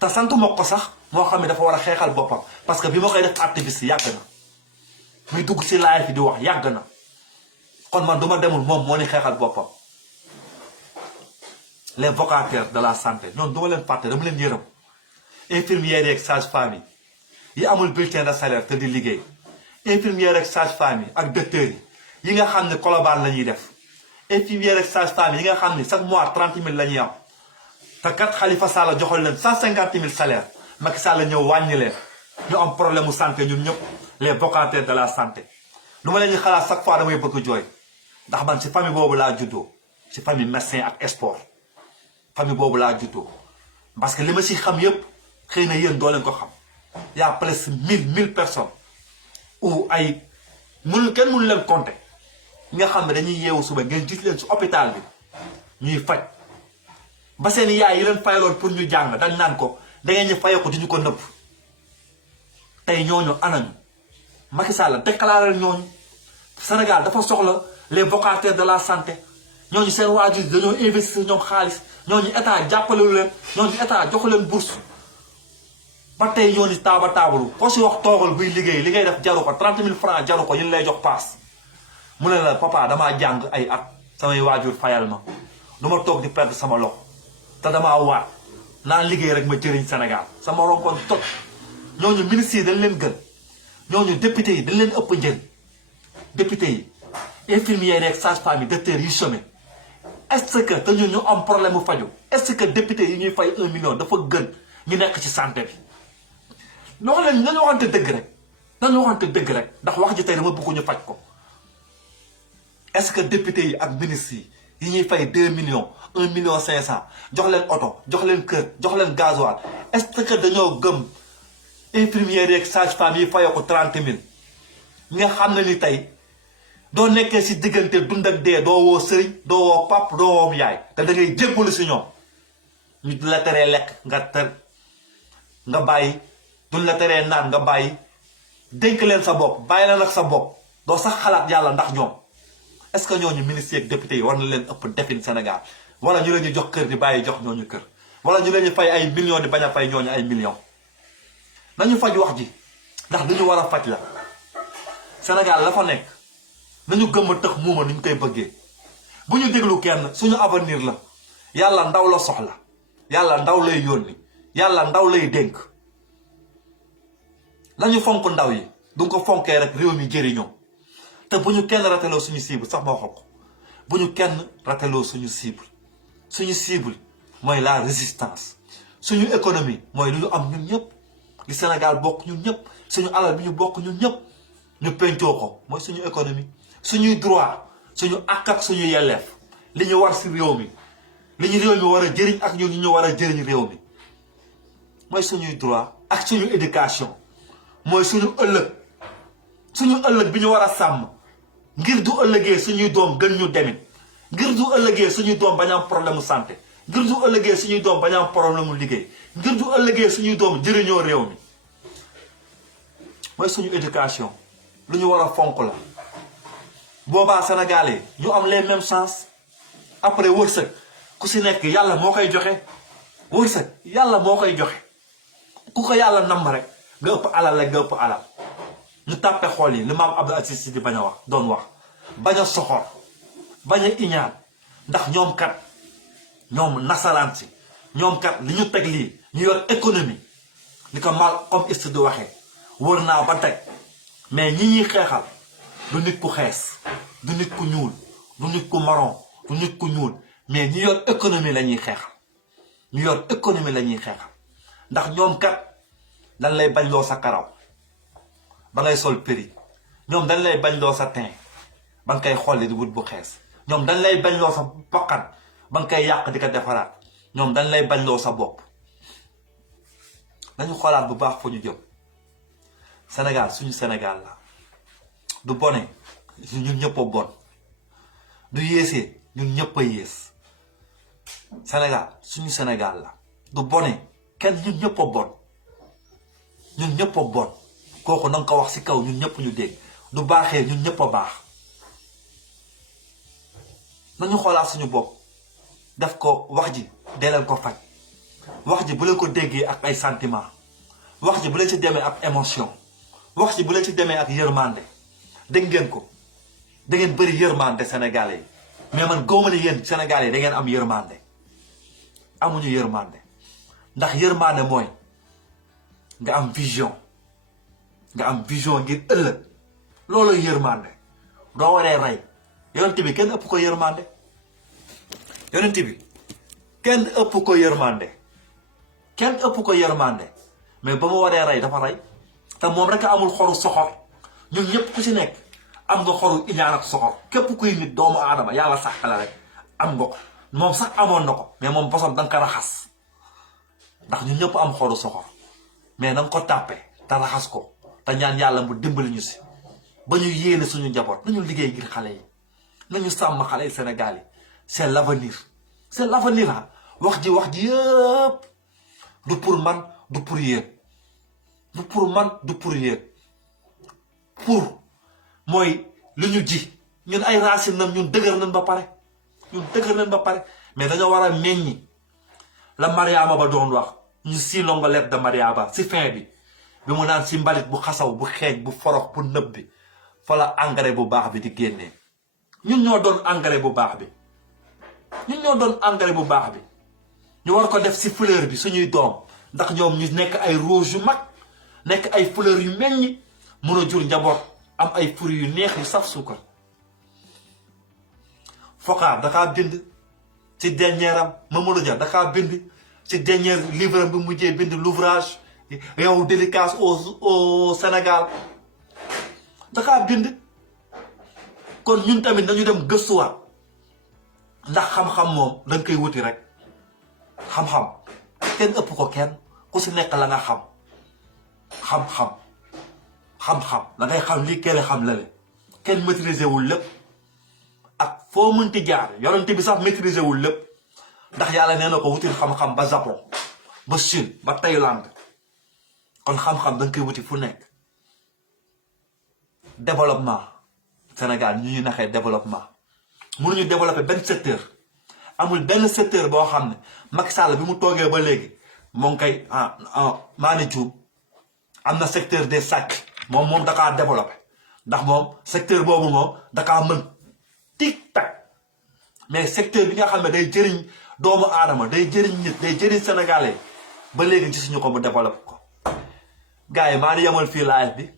te santu ma ko sax moo xam ne dafa war a xeexal boppam parce que bi ma koy def activiste yàgg na muy dugg si live di wax yàgg na kon man du ma demul moom moo ni xeexal boppam les vacataires de la santé ñoom du ma leen fàtte dama leen yërëm infirmières yeeg sage-femme yi amul bulletin de salaire te di liggéey infirmières ak sage-femme yi ak docteurs yi nga xam ne Colobane la ñuy def infirmières ak sage-femme yi nga xam ne chaque mois 30 000 la ñuy am te kat Khalifa Sall joxol leen 150 000 salaire Macky Sall ñëw wàññi leen ñu am problème mu santé ñun ñëpp les vacataires de la santé lu ma leen di xalaat chaque fois damay bëgg jooy ndax man si famille boobu laa juddoo si famille médecin ak sport famille boobu laa juddoo parce que li ma si xam yëpp xëy na yéen doo leen ko xam y a presque 1000 personnes ou ay kenn mënu leen compter nga xam ne dañuy yeewu suba ngeen gis leen si hôpital bi ñuy faj ba seen yaay yi leen fayaloon pour ñu jàng dañ naan ko da ngeen ñu fayoo ko di ñu ko nëbb tey ñooñu anañu Macky Sall déclaré ñooñu Sénégal dafa soxla les vacataires de la santé ñooñu seen waajur dañoo investir ñoom xaalis ñooñu état jàppalewu leen ñooñu état joxu leen bourse ba tey ñooñu taabalu ko si wax toogal buy liggéey li ngay def jaru ko 30 000 francs jaru ko yéen lay jox paas mu ne la papa damaa jàng ay at samay waajur fayal ma du ma toog di perdre sama loxo te damaa waat naa liggéey rek ma jëriñ Sénégal sama ronkoon tot ñooñu ministres yi dañ leen gën ñooñu député yi dañ leen ëpp njëriñ député yi infirmières yi ak sage-femme yi docteurs yi chômé est-ce que te ñu am problème mu faju est-ce que député yi ñuy fay 1 million dafa gën ñu nekk ci santé bi loo leen nañu waxante dëgg rek nañu waxante dëgg rek ndax wax ji tey dama bëgg ñu faj ko est-ce que député yi ak ministres yi ñuy fay 2 millions 1 million 500 jox leen oto jox leen kër jox leen gasoil est-ce que dañoo gëm infirmières yeeg sage-femme yi fayoo ko 30 000 nga xam ne ni tey doo nekkee si diggante dund ak dee doo woo sëriñ doo woo pap doo woo yaay te da ngay jébbalu si ñoom ñu la teree lekk nga bàyyi duñ la teree naan nga bàyyi dénk leen sa bopp bàyyi leen ak sa bopp doo sax xalaat yàlla ndax ñoom est-ce que ñooñu ministres ak députés yi war na leen ëpp defin Sénégal wala ñu leen ñu jox kër di bàyyi jox ñooñu kër wala ñu leen ñu fay ay millions di bañ a fay ñooñu ay millions nañu faj wax ji ndax du ñu war a faj la Sénégal la fa nekk nañu gëm a tëx muuma ni ñu koy bëggee bu ñu déglu kenn suñu avenir la yàlla ndaw la soxla yàlla ndaw lay yónni yàlla ndaw lay dénk nañu fonk ndaw yi du ko fonkee rek réew mi jëriñoo te bu ñu kenn rateloo suñu cible sax moo xokk bu ñu kenn rateloo suñu cible mooy la résistance suñu économie mooy lu ñu am ñun ñëpp li Sénégal bokk ñun ñëpp suñu alal bi ñu bokk ñun ñëpp ñu pencoo ko mooy suñu économie suñuy droit suñu àq ak suñu yelleef li ñu war si réew mi li ñu réew mi war a jëriñ ak ñun ñu war a jëriñ réew mi mooy suñuy droit ak suñu éducation mooy suñu ëllëg bi ñu war a sàmm ngir du ëllëgee suñuy doom gën ñu demit ngir du ëllëgee suñuy doom bañ am problème mu santé ngir du ëllëgee suñuy doom bañ am problème mu liggéey ngir du ëllëgee suñuy doom jëriñoo réew mi mooy suñu éducation lu ñu war a fonk la boobaa Sénégalais ñu am les mêmes chances après wërsëg ku si nekk yàlla moo koy joxe wërsëg yàlla moo koy joxe ku ko yàlla namm rek nga ëpp alal rek nga ëpp alal ñu tàppe xool yi li maam Abdou Aziz Sy di bañ a wax doon wax bañ a soxor bañ a iñaan ndax ñoom kat ñoom nasaraan si ñoom kat li ñu teg lii ñu yor économie li ko mal comme ist di waxee wër naa ba teg mais ñi ñuy xeexal du nit ku xees du nit ku ñuul du nit ku marron du nit ku ñuul mais ñi yor économie la ñuy xeexal ñu yor économie la ñuy xeexal ndax ñoom kat dañ lay bañ loo sa karaw ba ngay sol péri ñoom dañ lay bañ loo sa teint ba nga koy xolli di wut bu xees ñoom dañ lay bañ loo sa bakkan ba nga koy yàq di ko defaraat ñoom dañ lay bañ loo sa bopp dañu xoolaat bu baax fu ñu jëm Sénégal suñu Sénégal la du bone ñun ñëpp a bon du yéesee ñun ñëpp a yées Sénégal suñu Sénégal la du bone kenn ñun ñëpp a bon ñun ñëpp a bon kooku na nga ko wax ci kaw ñun ñëpp ñu dégg du baaxee ñun ñëpp a baax nañu xoolaat suñu bopp def ko wax ji dee leen ko faj wax ji bu leen ko déggee ak ay sentiment wax ji bu leen ci demee ak émotion wax ji bu leen ci demee ak yërmande dégg ngeen ko da ngeen bëri yërmande Sénégalais yi mais man gëwma ne yéen Sénégalais yi da ngeen am yërmande amuñu yërmande ndax yërmande mooy nga am vision ngir ëllëg loolu yërmande doo waree rey yonent bi kenn ëpp ko yërmande yonent bi kenn ëpp ko yërmande kenn ëpp ko yërmande mais ba mu waree rey dafa rey te moom rek amul xoru soxor ñun ñëpp ku ci nekk am nga xoru iñaan ak soxor képp kuy nit doomu aadama yàlla sàkk la rek am nga ko moom sax amoon na ko mais moom bosom danga ko raxas ndax ñun ñëpp am xoru soxor mais na nga ko tàppe te raxas ko te ñaan yàlla mu dimbali ñu si ba ñu yéene suñu njaboot nañu liggéey ngir xale yi nañu sàmm xale yi Sénégal yi c'est l'avenir ah wax ji yëpp du pour man du pour yéen du pour man du pour yéen pour mooy lu ñu ji ñun ay racines nam ñun dëgër nañ ba pare mais dañoo war a meññi la Mariama ba doon wax ñu si longo lettre de Mariama si fin bi mu naan si mbalit bu xasaw bu xeeñ bu forox bu nëb bi fa la engrais bu baax bi di génnee ñun ñoo doon engrais bu baax bi ñu war ko def si fleur bi suñuy doom ndax ñoom ñu nekk ay rose yu mag nekk ay fleur yu meññi mun a jur njaboot am ay fruits yu neex yu saf suukar Foka dakaa bind ci dernier am Mamadou Dia dakaa bind ci dernier livre am bi mujjee bind l'ouvrage yow dédicace au Sénégal dakaa bind kon ñun tamit nañu dem gëstuwaat ndax xam-xam moom da nga koy wuti rek xam-xam kenn ëpp ko kenn ku si nekk la nga xam-xam da ngay xam lii kenn xam la le kenn maîtriser wul lépp ak foo mënti jaar yonent bi sax maîtriser wul lépp ndax yàlla nee na ko wutil xam-xam ba Japon ba Chine ba Thaïlande kon xam-xam da nga koy wuti fu nekk développement Sénégal ñu naxee développement mënuñu développer benn secteur amul benn secteur boo xam ne Macky Sall bi mu toogee ba léegi moo ngi koy maani juum am na secteur des sacs moom dakaa développé ndax moom secteur boobu moom dakaa mën tic tac mais secteur bi nga xam ne day jëriñ doomu aadama day jëriñ nit day jëriñ sénégalais ba léegi gisuñu ko mu développé ko gars yi maa ngi yemal fii live bi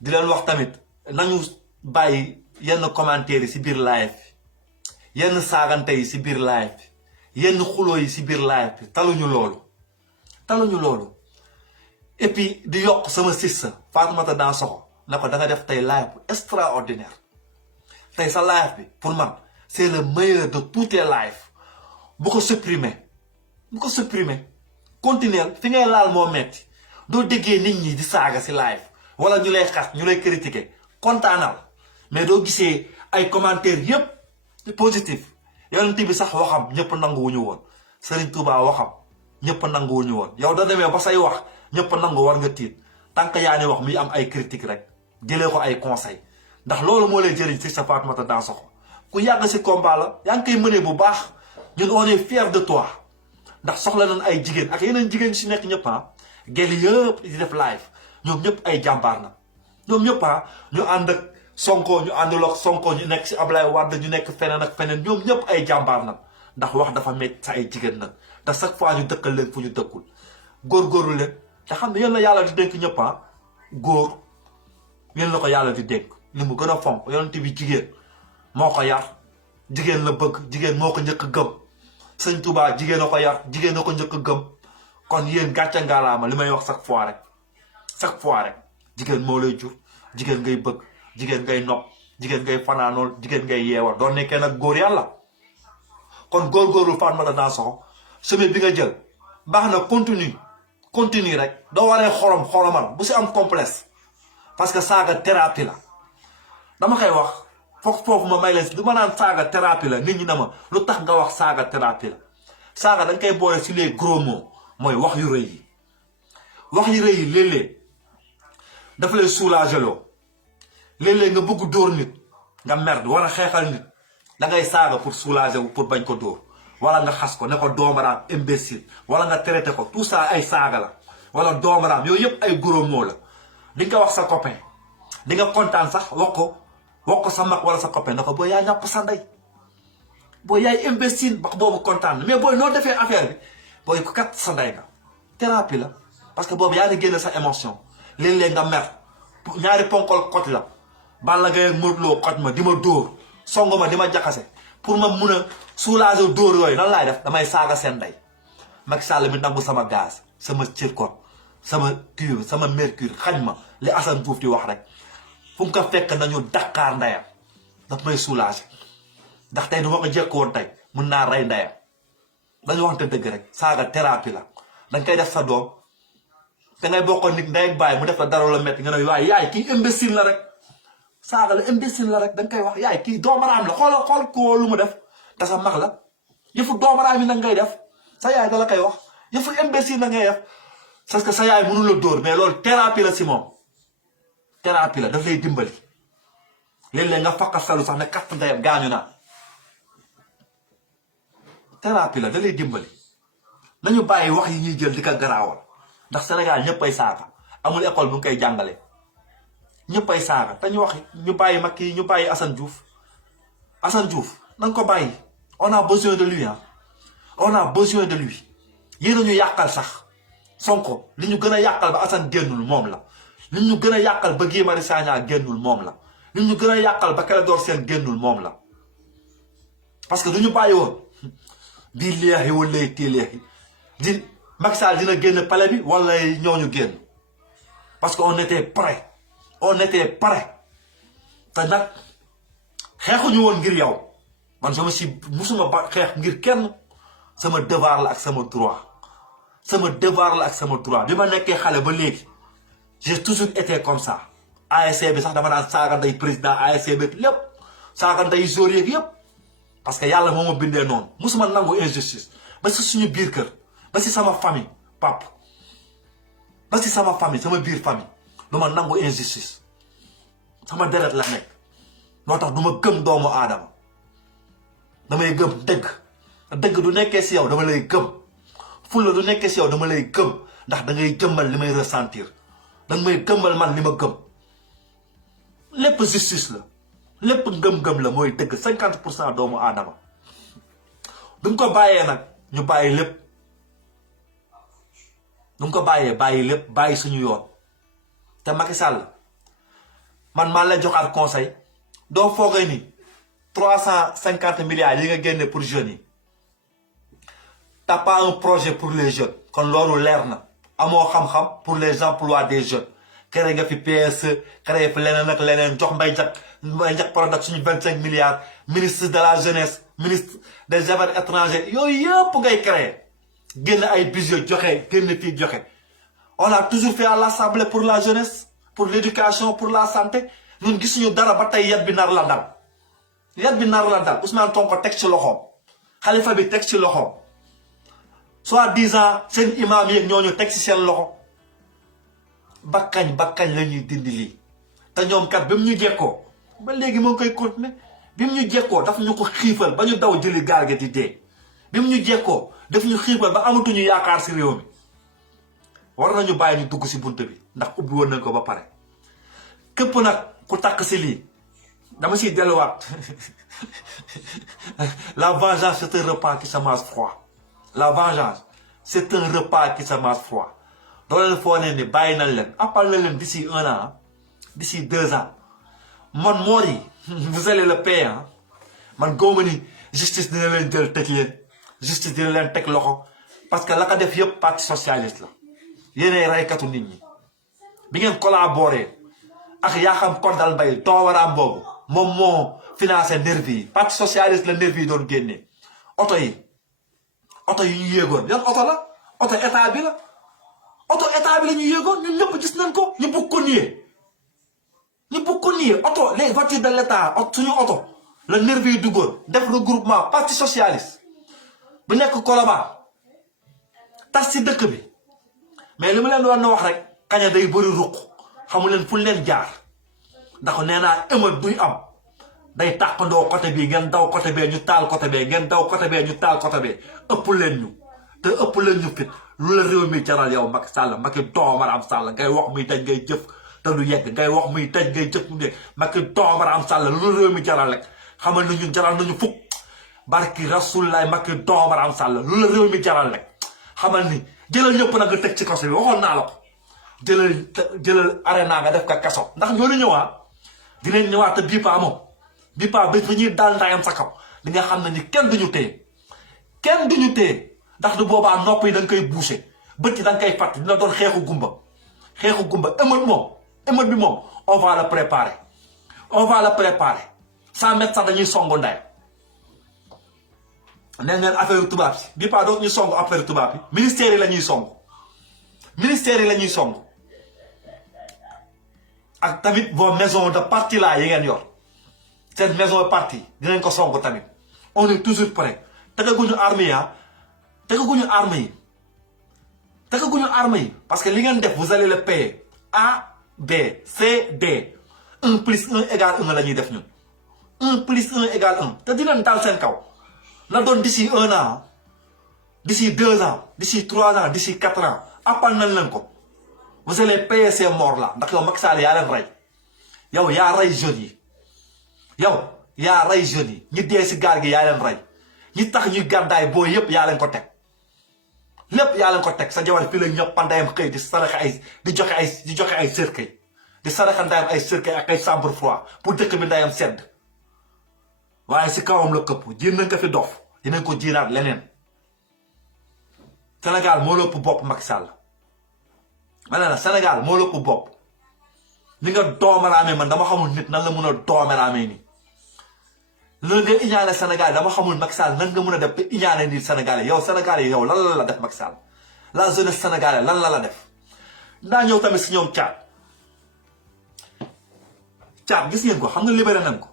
di leen wax tamit nañu bàyyi yenn commentaires yi si biir live bi yenn saagante yi si biir live bi yenn xuloo yi si biir live bi taluñu loolu et puis di yokk sama sista Fatoumata Dansoxo ne ko da nga def tey live bu extraordinaire tey sa live bi pour man c'est le meilleur de tous tes lives bu ko supprimer continuer fi ngay laal moo metti doo déggee nit ñi di saaga si live wala ñu lay xas ñu lay critiquer kontaanal mais doo gisee ay commentaires yépp positif yonent bi sax waxam ñëpp nanguwuñu woon Serigne Touba waxam ñëpp nanguwuñu woon yow da demee ba say wax ñëpp nangu war nga tiit tant que yaa ni wax mi am ay critique rek jëlee ko ay conseil ndax loolu moo lay jëriñ si sa Fatoumata Dansoxo ku yàgg si combat la yaa ngi koy mënee bu baax ñun on est fier de toi ndax soxla nañ ay jigéen ak yeneen jigéen si nekk ñëpp gel yëpp di def live ñoom ñëpp ay jàmbaar na ñoom ñëpp ñu ànd ak Sonko ñu àndul ak Sonko ñu nekk si Ablaye Wade ñu nekk feneen ak feneen ñoom ñëpp ay jàmbaar na ndax wax dafa métti sa ay jigéen nag te chaque fois ñu dëkkal leen fu ñu dëkkul góorgóorlu leen te xam ne yéen la yàlla di dénk ñëpp góor yéen la ko yàlla di dénk li mu gën a fonk yonent bi jigéen moo ko yar jigéen la bëgg jigéen moo ko njëkk gëm Sëñ Touba jigéen a ko yar jigéen a ko njëkk gëm kon yéen gàcce ngaalaama li may wax chaque fois rek jigéen moo lay jur jigéen ngay bëgg jigéen ngay nopp jigéen ngay fanaanool jigéen ngay yeewal doon nekkee nag góor yàlla kon góorgóorlu Fatoumata Dansoxo chemin bi nga jël baax na continue rek doo waree xoromal bu si am complexe parce que saaga thérapie la dama koy wax foofu ma may leen du ma naan saaga thérapie la nit ñi na ma lu tax nga wax saaga thérapie la saaga dañ koy boole si les gros mots mooy wax yu rëy yi wax yu rëy yi léeg-léeg dafa lay soulager loo léeg-léeg nga bëgg dóor nit nga merde war a xeexal nit da ngay saaga pour soulager wu pour bañ ko dóor wala nga xas ko ne ko doomaraam imbécile wala nga traité ko tout ça ay saaga la wala doomaraam yooyu yëpp ay gros mots la di nga wax sa copain di nga kontaan sax wax ko sa mag wala sa copain ne ko booy yaa ñàpp sa ndey booy yaay imbécile ba boobu kontaan mais booy noo defee affaire bi booy ko kat sa ndey nga thérapie la parce que boobu yaa ngi génne sa émotion léeg-léeg nga mer ñaari ponkol xoj la Balla Gaye ak Modou Lo xoj ma di ma dóor songo ma di ma jaxase pour ma mun a soulager dóor yooyu nan laay def damay saaga seen ndey Macky Sall mi nangu sama gaz sama zircon sama cuivre sama mercure xañ ma li Assane Diouf di wax rek fu mu ko fekk nañu Dakar ndeyam daf may soulager ndax tey du ma ko jekk woon tey mun naa rey ndeyam dañu waxante dëgg rek saaga thérapie la dañ koy def sa doom da ngay bokkoon nit ndey ak bàyyi mu def la dara la métti nga ne waaye yaay kii imbécile la rek saaga la imbécile la rek da nga koy wax yaay kii doomaraam la xool ko lu mu def te sa mag la yëfu doomaraam yi nag ngay def sa yaay da la koy wax yëfu imbécile la ngay def parce que sa yaay mënu la dóor mais loolu thérapie la si moom thérapie la daf lay dimbali léeg-léeg nga fakka salu sax ne katt ndeyam gaañu naa thérapie la da lay dimbali nañu bàyyi wax yi ñuy jël di ko garaawal ndax Sénégal ñëpp ay saaga amul école bu ñu koy jàngale ñëpp ay saaga te ñu wax ñu bàyyi Macky ñu bàyyi Assane Diouf nañ ko bàyyi on a besoin de lui on a besoin de lui yéen a ñu yàqal sax Sonko li ñu gën a yàqal ba Assane génnul moom la li ñu gën a yàqal ba Guy Marius Sagna génnul moom la li ñu gën a yàqal ba Clédor Sène génnul moom la parce que du ñu bàyyi woon bii leexi wala tii leexi di Macky Sall dina génn palais bi wala ñooñu génn parce que on était prêt te nag xeexuñu woon ngir yow man musuma ba xeex ngir kenn sama devoir la ak sama droit bi ma nekkee xale ba léegi j'ai toujours été comme ça ASC bi sax dama daan saaga nday président ASC bi lépp saaga nday joueur yeeg yëpp parce que yàlla moo ma bindee noonu musuma nangu injustice ba si suñu biir kër ba si sama famille pap ba si sama famille sama biir famille du ma nangu injustice sama deret la nekk moo tax du ma gëm doomu aadama damay gëm dëgg du nekkee si yow dama lay gëm fulla du nekkee si yow dama lay gëm ndax da ngay jëmmal li may ressentir danga may gëmmal man li ma gëm lépp justice la lépp ngëm-ngëm la mooy dëgg 50% doomu aadama duñ ko bàyyee nag ñu bàyyi lépp duñ ko bàyyi lépp bàyyi suñu yoon te Macky Sall man maa lay joxaat conseil doo foogee ni 350 milliards yi nga génne pour jeunes yi t'as pas un projet pour les jeunes kon loolu leer na amoo xam-xam pour les emplois des jeunes créé nga fi PSE créé fi leneen ak leneen jox Mbaye Ndiaye Prodac suñu 25 milliards ministre de la jeunesse ministre des affaires étrangères yooyu yëpp ngay créé génn ay budget joxe génn fii joxe on a toujours fait à l'Assemblée pour la jeunesse pour l'éducation pour la santé ñun gisuñu dara ba tey yat bi nar la dal yat bi nar la dal Ousmane Sonko teg ci loxoom Khalifa bi teg ci loxoom soi-disant seen imam yeeg ñooñu teg ci seen loxo bakkañ la ñuy dindi lii te ñoom kat bi mu ñu jekkoo ba léegi moo ngi koy continuer bi mu ñu jekkoo daf ñu ko xiifal ba ñu daw jëli gaal gi di dee bi mu ñu jekkoo daf ñu xiifal ba amatuñu yaakaar si réew mi war nañu bàyyi ñu dugg si bunt bi ndax ubbi woon nañ ko ba pare képp nag ku takk si lii dama siy delluwaat la vengeance c'est un repas qui se mange froid la vengeance c'est un repas qui se mange froid doo leen foo leen ni bàyyi nañ leen appal na leen d'ici 1 an d'ici 2 ans man moo yi vous allez le payer man góoma ni justice dina leen jël tëj leen justice dina leen teg loxo parce que la ko def yëpp parti socialiste la yéenay raykatu nit ñi bi ngeen collaboré ak yaa xam Kodal Mbaye doowaraam boobu moom moo financé nervi yi parti socialiste la nervi yi doon génnee oto yi ñu yéegoon yan oto la oto état bi la ñu yéegoon ñun ñëpp gis nañ ko ñu bëgg ko nier oto les voitures de l'état suñu oto la nervi yi duggoon def regroupement parti socialiste bu nekk Colobane tas si dëkk bi mais li ma leen doon na wax rek kaña day bëri ruq xamu leen fu leen jaar ndax nee naa émeute buy am day tàqandoo côté bii ngeen daw côté bee ñu taal côté bee ngeen daw côté bee ñu taal côté bee ëpp leen ñu te ëpp leen ñu fit lu la réew mi jaral yow Macky Sall Macky doomaram Sall ngay wax muy daj ngay jëf te du yegg ngay wax muy daj ngay jëf mu ne Macky doomaram Sall lu la réew mi jaral rek xamal nañu jaral nañu fukk barki Rasulullah Macky doomaram Sall lu la réew mi jaral rek xamal ni jëlal ñëpp nag nga teg ci kaso bi waxoon naa la ko jëlal arena nga def ka kaso ndax ñoo ñëwaat dinañ ñëwaat te bii paa moom bii paa bés ba ñuy daal ndayam sa kaw di nga xam ne ni kenn duñu téye ndax du boobaa nopp yi da nga koy boucher bët yi da nga koy fàtt dina doon xeexu gumba émeute bi moom on va le préparer 100 mètres sax dañuy songu ndayam nee ngeen affaire tubaab si bii paa doo ñu songu affaire tubaab yi ministère yi la ñuy songu ak tamit vos maisons de parti là yi ngeen yor seen maison de parti dinañ ko songu tamit on est toujours prêt tegaguñu armes yi parce que li ngeen def vous allez le payer A B C D 1 plus 1 égale 1 la ñuy def ñun 1 plus 1 égale 1 te dinañ daal seen kaw la doon d'ici 1 an d'ici 2 ans d'ici 3 ans d'ici 4 ans appal nañ leen ko vous allez payer ces morts là ndax yow Macky Sall yaa leen rey yow yaa rey jeunes yi ñi dee si gaal gi yaa leen rey ñi tax ñuy gàddaay booy yëpp yaa leen ko teg lépp yaa leen ko teg sa jabar fii la ñëpp pandayam xëy di saraxe ay di joxe ay cercueil di saraxe ndayam ay cercueil ak ay chambre froid pour dëkk bi ndayam sedd waaye si kawam la këpp jiir nañ ko fi dof dinañ ko jiiraat leneen Sénégal moo lëpp bopp Macky Sall ma ne la Sénégal moo lëpp bopp ni nga doomaraamee man dama xamul nit nan la mun a doomaraamee nii lan nga iñaane Sénégal dama xamul Macky Sall nan nga mun a def ba iñaane nit Sénégalais yow Sénégalais yow lan la def Macky Sall la jeunesse sénégalaise lan la def ndaa ñëw tamit si ñoom caat gis ngeen ko xam nga libéré nañ ko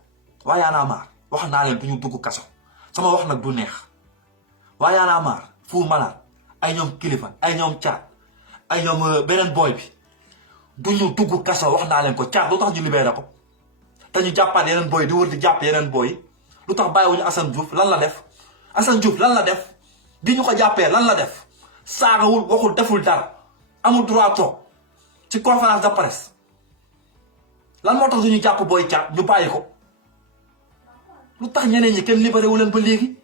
waa Y'en a marre wax naa leen du ñu dugg kaso sama wax nag du neex waa Y'en a marre Fou Malade ay ñoom Kilifeu ay ñoom caat ay ñoom beneen booy bi du ñu dugg kaso wax naa leen ko caat lu tax ñu libéré ko te ñu jàppaat yeneen booy di wër di jàpp yeneen booy lu tax bàyyiwuñu Assane Diouf lan la def Assane Diouf lan la def bi ñu ko jàppee lan la def saagawul waxul deful dara amul droit toog ci conférence de presse lan moo tax du ñu jàpp booy caat ñu bàyyi ko lu tax ñeneen ñi kenn libéré wu leen ba léegi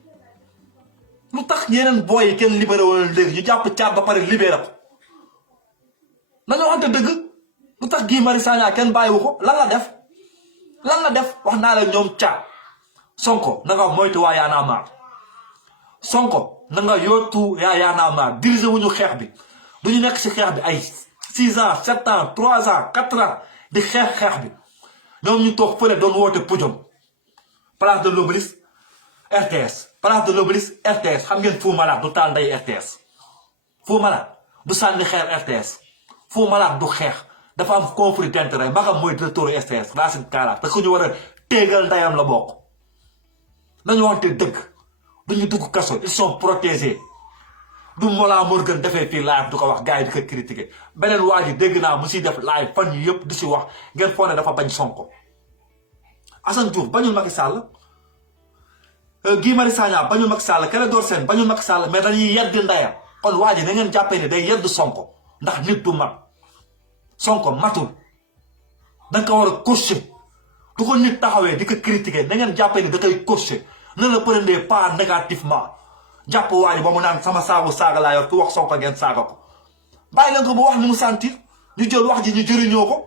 lu tax ñeneen booy yi kenn libéré wu leen léegi ñu jàpp caat ba pare libéré ko nañoo waxante dëgg lu tax Guy Marius Sagna kenn bàyyiwu ko lan la def wax naa leen ñoom caat Sonko na nga moytu waa Y'en a marre Sonko na nga yootu Y'en a marre dirigé wuñu xeex bi du ñu nekk si xeex bi ay 6 ans 7 ans 3 ans 4 ans di xeex bi ñoom ñu toog fële doon woote podium place de l'Obélisque RTS xam ngeen Fou Malade du taal nday RTS Fou Malade du sànni xeer RTS Fou Malade du xeex dafa am conflit d'intérêt ma xam mooy directeur RTS Racine Kara te ku ñu war a téegal ndayam la bokk nañu wante dëgg duñu dugg kaso ils sont protégés du Mollah Morgun defee fii live du ko wax gars yi di ko critiquer beneen waa ji dégg naa mu siy def live fan yi yëpp di si wax ngeen foog ne dafa bañ Sonko. Assane Diouf bañul Macky Sall Guy Marius Sagna bañul Macky Sall Clédor Sène bañul Macky Sall mais dañuy yedd ndeyam kon waa ji na ngeen jàppee ne day yedd Sonko ndax nit du mat Sonko matul danga ko war a coacher du ko nit taxawee di ko critiquer na ngeen jàppee ne da koy coacher ne le prenez pas négativement jàpp waa ji ba mu naan sama saagu saaga laa yor ku wax Sonko ngeen saaga ko bàyyi leen ko mu wax ni mu sentir ñu jël wax ji ñu jëriñoo ko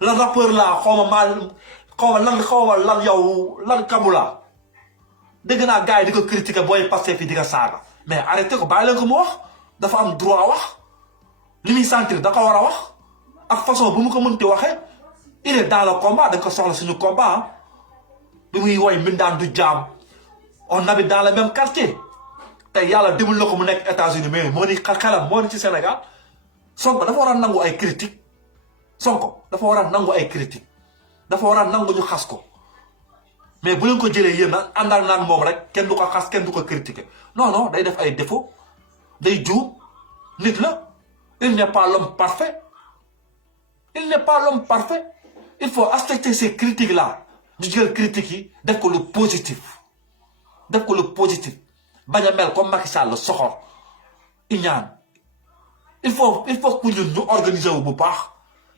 la rappeur la xaw ma lan yow lan kamu la dégg naa gars yi di ko critiquer booy passé fii di ko saaga mais arrêté ko bàyyi leen ko mu wax dafa am droit wax li muy sentir da ko war a wax ak façon bu mu ko mënti waxee il est dans le combat dañ ko soxla suñu combat bi muy woy mbindaan du jaam on habite dans le même quartier te yàlla demul na ko mu nekk États-Unis mais moo ni xelam moo ni ci Sénégal Sonko dafa war a nangu ay critique Sonko dafa war a nangu ay critique dafa war a nangu ñu xas ko mais bu leen ko jëlee yéen a àndal naan moom rek kenn du ko xas kenn du ko critiquer non non day def ay défaut day juum nit la il n'est pas l'homme parfait il n'est pas l'homme parfait il faut accepter ces critiques là ñu jël critiques yi def ko lu positif def ko lu positif bañ a mel comme Macky Sall soxor iñaan il faut que ñun ñu organiser wu bu baax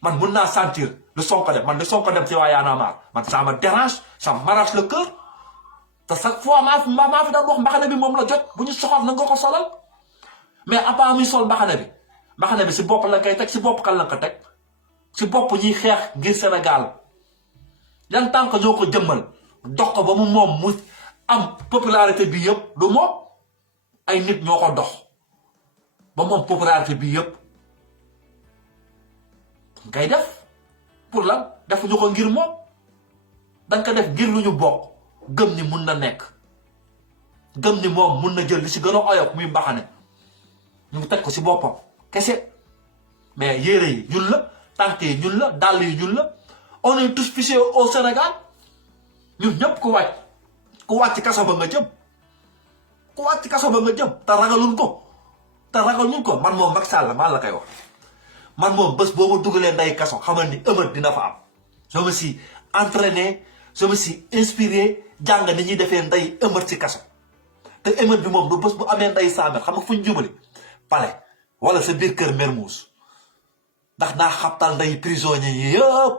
man mun naa sentir lu Sonko dem man lu Sonko dem ci waa Y'en a marre man ça me dérange ça m'arrache le cœur te chaque fois maa fi daan wax mbaxane bi moom la jot bu ñu soxor na nga ko solal mais avant muy sol mbaxane bi si bopp la koy teg si bopp kan la ko teg si bopp ñuy xeex ngir Sénégal yan tànk ñoo ko jëmmal dox ko ba mu moom mu am popularité bi yëpp du moom ay nit ñoo ko dox ba moom popularité bi yëpp ngay def pour lan defuñu ko ngir moom danga ko def ngir lu ñu bokk gëm ni mun na nekk gëm ni moom mun na jël li si gën a oyof muy mbaxane ñu teg ko si boppam kese mais yére yi ñun la tànk yi ñun la dàll yi ñun la on est tous fichés au Sénégal ñun ñëpp ku wàcc kaso ba nga jëm ku wàcc kaso ba nga jëm te ragaluñ ko man moom Macky Sall maa la koy wax man moom bés boo ma dugalee nday kaso xamal ni émeute dina fa am je me suis entraîné je me suis inspiré jàng ni ñuy defee nday émeute ci kaso te émeute bi moom du bés bu amee nday 100 mètres xam nga fu ñu jubali palais wala sa biir kër Mermoz ndax naa xabtal nday prisonniers yi yëpp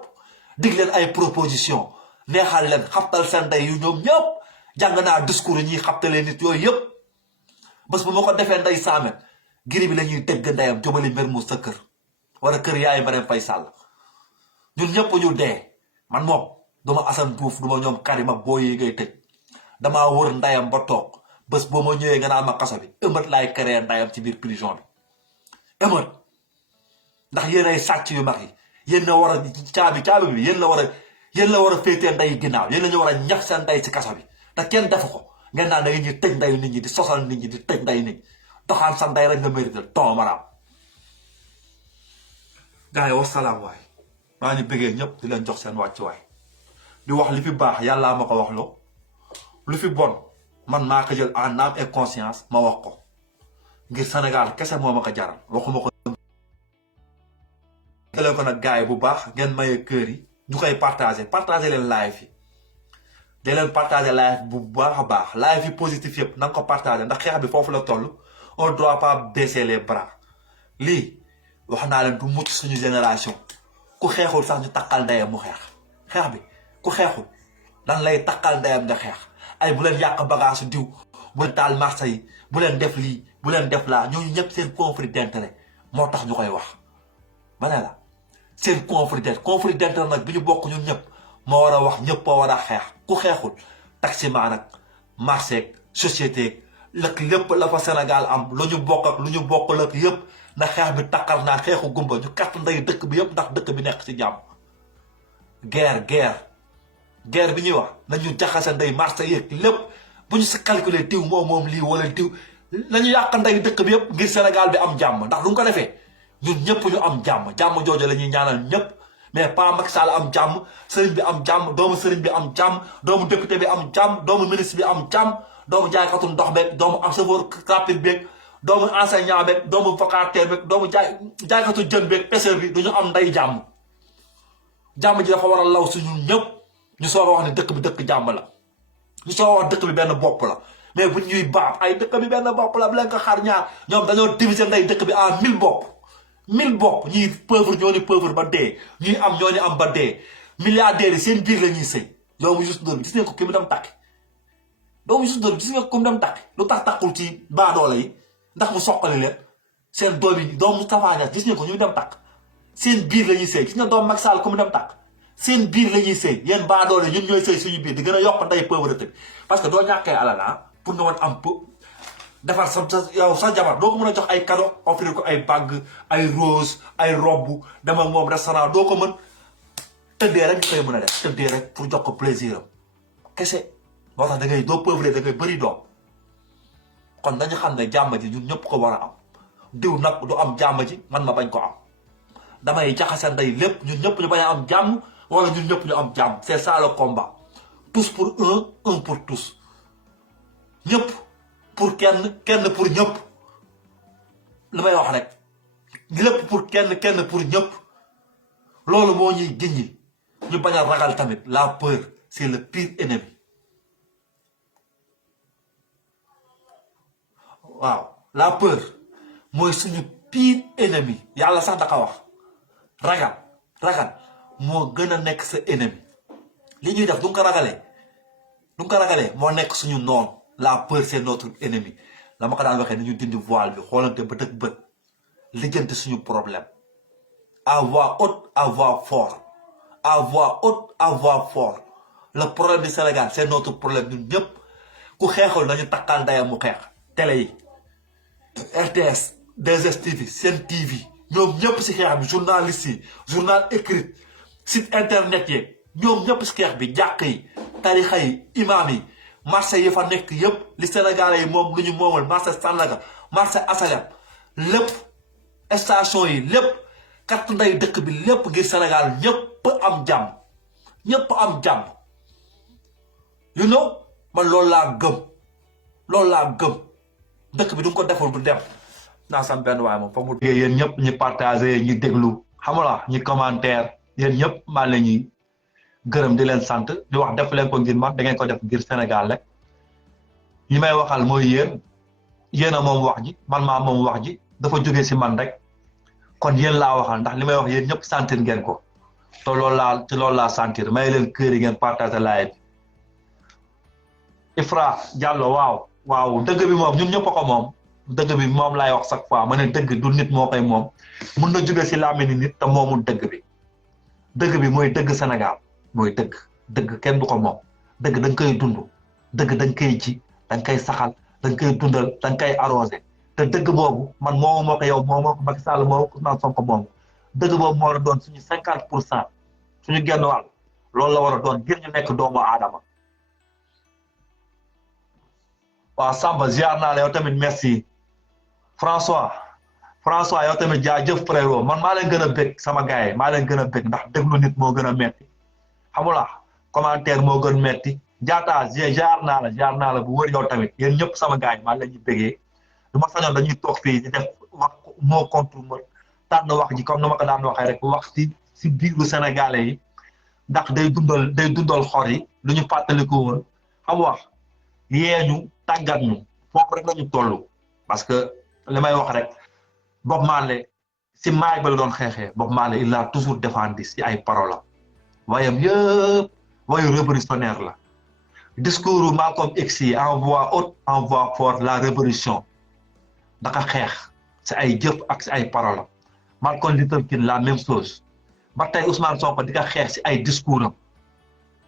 dig leen ay proposition neexal leen xabtal seen nday yu ñoom ñëpp jàng naa discours yi ñuy xabtalee nit yooyu yëpp bés bu ma ko defee nday 100 mètres giri bi la ñuy dégg ndayam jubali Mermoz sa kër wala kër yaay Marème Faye Sall ñun ñëpp ñu dee man moom duma Assane Diouf duma ñoom Karim ak boo yi ngay tëj damaa wër ndayam ba toog bés boo ma ñëwee nga naan ma kaso bi émeute laay créé ndayam ci biir prison bi émeute ndax yéen ay sàcc yu mag yi yéen la war a caabi bi yéen la war a féetee nday ginnaaw yéen la ñu war a ñax seen nday ci kaso bi te kenn defu ko ngeen naan da ñuy tëj nday nit ñi di sosal nit ñi di tëj nday nit ñi doxaan sa nday rek nga mérité ton maraam gars yi wasalaam waay maa ngi bëggee ñëpp di leen jox seen wàcc waay di wax li fi baax yàllaa ma ko wax loo lu fi bon man maa ko jël en âme et conscience ma wax ko ngir Sénégal kese moo ma ko jaral waxuma ko leen ko nag gars yi bu baax ngeen maye kër yi ñu koy partagé leen live yi de leen partagé live bu baax a baax live yi positif yëpp na nga ko partagé ndax xeex bi foofu la toll on doit pas baisser les bras lii wax naa leen du mucc suñu génération ku xeexul sax ñu takkal ndeyam mu xeex bi ku xeexul lan lay takkal ndeyam nga xeex ay bu leen yàq bagage diw bu leen taal marché yi bu leen def lii bu leen def laa ñooñu ñëpp seen conflit d'intérêt moo tax ñu koy wax ma ne la seen conflit d'intérêt nag bi ñu bokk ñun ñëpp moo war a wax ñëpp moo war a xeex ku xeexul taximan ak marché société lëkk lépp la fa Sénégal am lu ñu bokk ak lu ñu bokk lëkk yëpp na xeex bi takkal naa xeexu gumba ñu katt nday dëkk bi yëpp ndax dëkk bi nekk ci jàmm guerre bi ñuy wax nañu jaxase nday marché yeeg lépp bu ñu si calculer diw moom lii wala diw nañu yàq nday dëkk bi yëpp ngir Sénégal bi am jàmm ndax du nga ko defee ñun ñëpp ñu am jàmm jooju la ñuy ñaanal ñëpp mais pas Macky Sall am jàmm sëriñ bi am jàmm doomu sëriñ bi am jàmm doomu député bi am jàmm doomu ministre bi am jàmm doomu jaaykatu ndox beeg doomu am chauffeur rapide beeg doomu enseignant beeg doomu vacataire beeg doomu jaaykatu jën beeg pêcheur bi du ñu am nday jàmm jàmm ji dafa war a law si ñun ñëpp ñu soog a wax ne dëkk bi dëkk jàmm la ñu soog a wax dëkk bi benn bopp la mais bu ñuy baab ay dëkk bi benn bopp la bu leen ko xar ñaar ñoom dañoo diviser nday dëkk bi en 1000 bopp 1000 bopp ñii pauvre ñoo ni pauvre ba dee ñii am ñoo ni am ba dee milliardaires yi seen biir la ñuy sëy doomu Youssou Ndour gis ngeen ko ki mu dem takki doomu Youssou Ndour gis ngeen ko mu dem takki lu tax takkul ci baadoola yi ndax mu soqali leen seen doom yi doomu Moustapha Niasse gis ngeen ko ñu dem takk seen biir la ñuy sëy gis nga doomu Macky Sall ku mu dem takk seen biir la ñuy sëy yéen baadoole ñun ñooy sëy suñu biir di gën a yokk nday pauvreté bi parce que doo ñàkkee alal pour nga mën am defar yow sa jabar doo ko mën a jox ay cadeau offrir ko ay bague ay rose ay robe dem ak moom restaurant doo ko mën tëddee rek nga koy mën a def tëddee rek pour jox ko plaisir am kese moo tax da ngay doo pauvre da ngay bëri doom kon dañu xam ne jàmm ji ñun ñëpp ko war a am diw nag du am jàmm ji man ma bañ ko am damay jaxase nday lépp ñun ñëpp ñu bañ a am jàmm wala ñun ñëpp ñu am jàmm c'est ça le combat tous pour un pour tous ñëpp pour kenn pour ñëpp li may wax rek lépp pour kenn pour ñëpp loolu moo ñuy giññi ñu bañ a ragal tamit la peur c'est le pire ennemi waaw la peur mooy suñu pire ennemi yàlla sax daka wax ragal moo gën a nekk sa ennemi li ñuy def du nga ko ragalee moo nekk suñu noon la peur c'est notre ennemi la ma ko daan waxee ni ñu dindi voile bi xoolante bët ak bët lijjanti suñu problème à voix haute à voix fort à voix haute à voix fort le problème du Sénégal c'est notre problème ñun ñëpp ku xeexul nañu takkal ndeyam mu xeex télé yi RTS 2STV Sen TV ñoom ñëpp si xeex bi journaliste yi journal écrit site internet yi ñoom ñëpp si xeex bi jàkk yi tarixa yi imam yi marché yi fa nekk yëpp li Sénégalais yi moom lu ñu moomul marché Sandaga marché Asalem lépp station yi lépp kat nday dëkk bi lépp ngir Sénégal ñëpp am jàmm you know man loolu laa gëm dëkk bi du nga ko deful du dem naa sam benn waaye moom fa mu yéen ñëpp ñi partagé ñi déglu xamula ñi commentaire yéen ñëpp maa la ñuy gërëm di leen sant di wax def leen ko ngir man da ngeen ko def ngir Sénégal rek ñi may waxal mooy yéen a moom wax ji man maa moom wax ji dafa jógee si man rek kon yéen laa waxal ndax li may wax yéen ñëpp sentir ngeen ko te loolu laa sentir may leen kër yi ngeen partagé live Ifra Diallo waaw dëgg bi moom ñun ñëpp a ko moom dëgg bi moom laay wax chaque fois ma ne dëgg du nit moo koy moom mun na jóge si làmmiñu nit te moomul dëgg bi mooy dëgg Sénégal mooy dëgg kenn du ko moom dëgg da nga koy dund dëgg da nga koy ji da nga koy saxal da nga koy dundal da nga koy arrosé te dëgg boobu man moomu moo ko yow moomoo ko Macky Sall moo ko Ousmane Sonko moom dëgg boobu moo war a doon suñu 50% suñu genn wàll loolu la war a doon ngir ñu nekk doomu aadama waaw Samba ziar naa la yow tamit merci François yow tamit jaajëf frérot man maa leen gën a bëgg sama gars yi maa leen gën a bëgg ndax déglu nit moo gën a metti xamula commentaire moo gën metti jaata jaar naa la bu wër yow tamit yéen ñëpp sama gars yi maa leen ñu bëggee du ma sañoon dañuy toog fii di def wax moo contre ma tànn wax ji comme ni ma ko daan waxee rek wax si biiru Sénégalais yi ndax day dundal xor yi lu ñu fàttaliku woon xam wax yeeñu tàggat ñu foofu rek lañu toll parce que li may wax rek Bob Marley si maay ba la doon xeexee Bob Marley il a toujours défendu si ay paroles am wayam yëpp wayu révolutionnaire la discours Malcolm X yi en voix haute en voix forte la révolution daka xeex si ay jëf ak si ay paroles am Martin Luther King la même chose ba tey Ousmane Sonko di ka xeex si ay discours am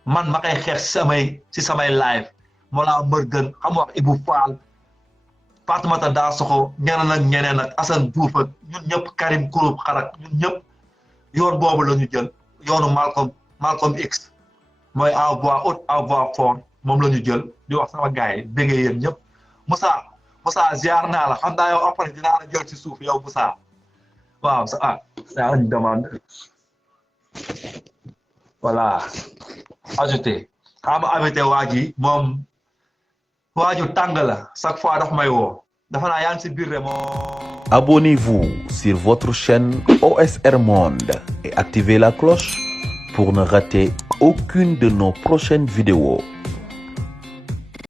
man ma koy xeex si samay live Mollah Morgun xam wax Ibou Fall Fatoumata Dansoxo ñeneen ak Assane Diouf ak ñun ñëpp Karim Kouroup Xarak ñun ñëpp yoon boobu la ñu jël yoonu Malcolm X mooy en voix haute en voix forte moom la ñu jël di wax sama gars yi béggee yéen ñëpp Moussa ziar naa la xam naa yow après dinaa la jël ci suuf yow Moussa waaw ça une demande voilà ajouté xam invité waa ji moom waaju tàng la chaque fois daf may woo dafa naa yaa ngi si biir de moo Abonnez-vous sur votre chaîne OSR Monde et activez la cloche pour ne rater aucune de nos prochaines vidéos.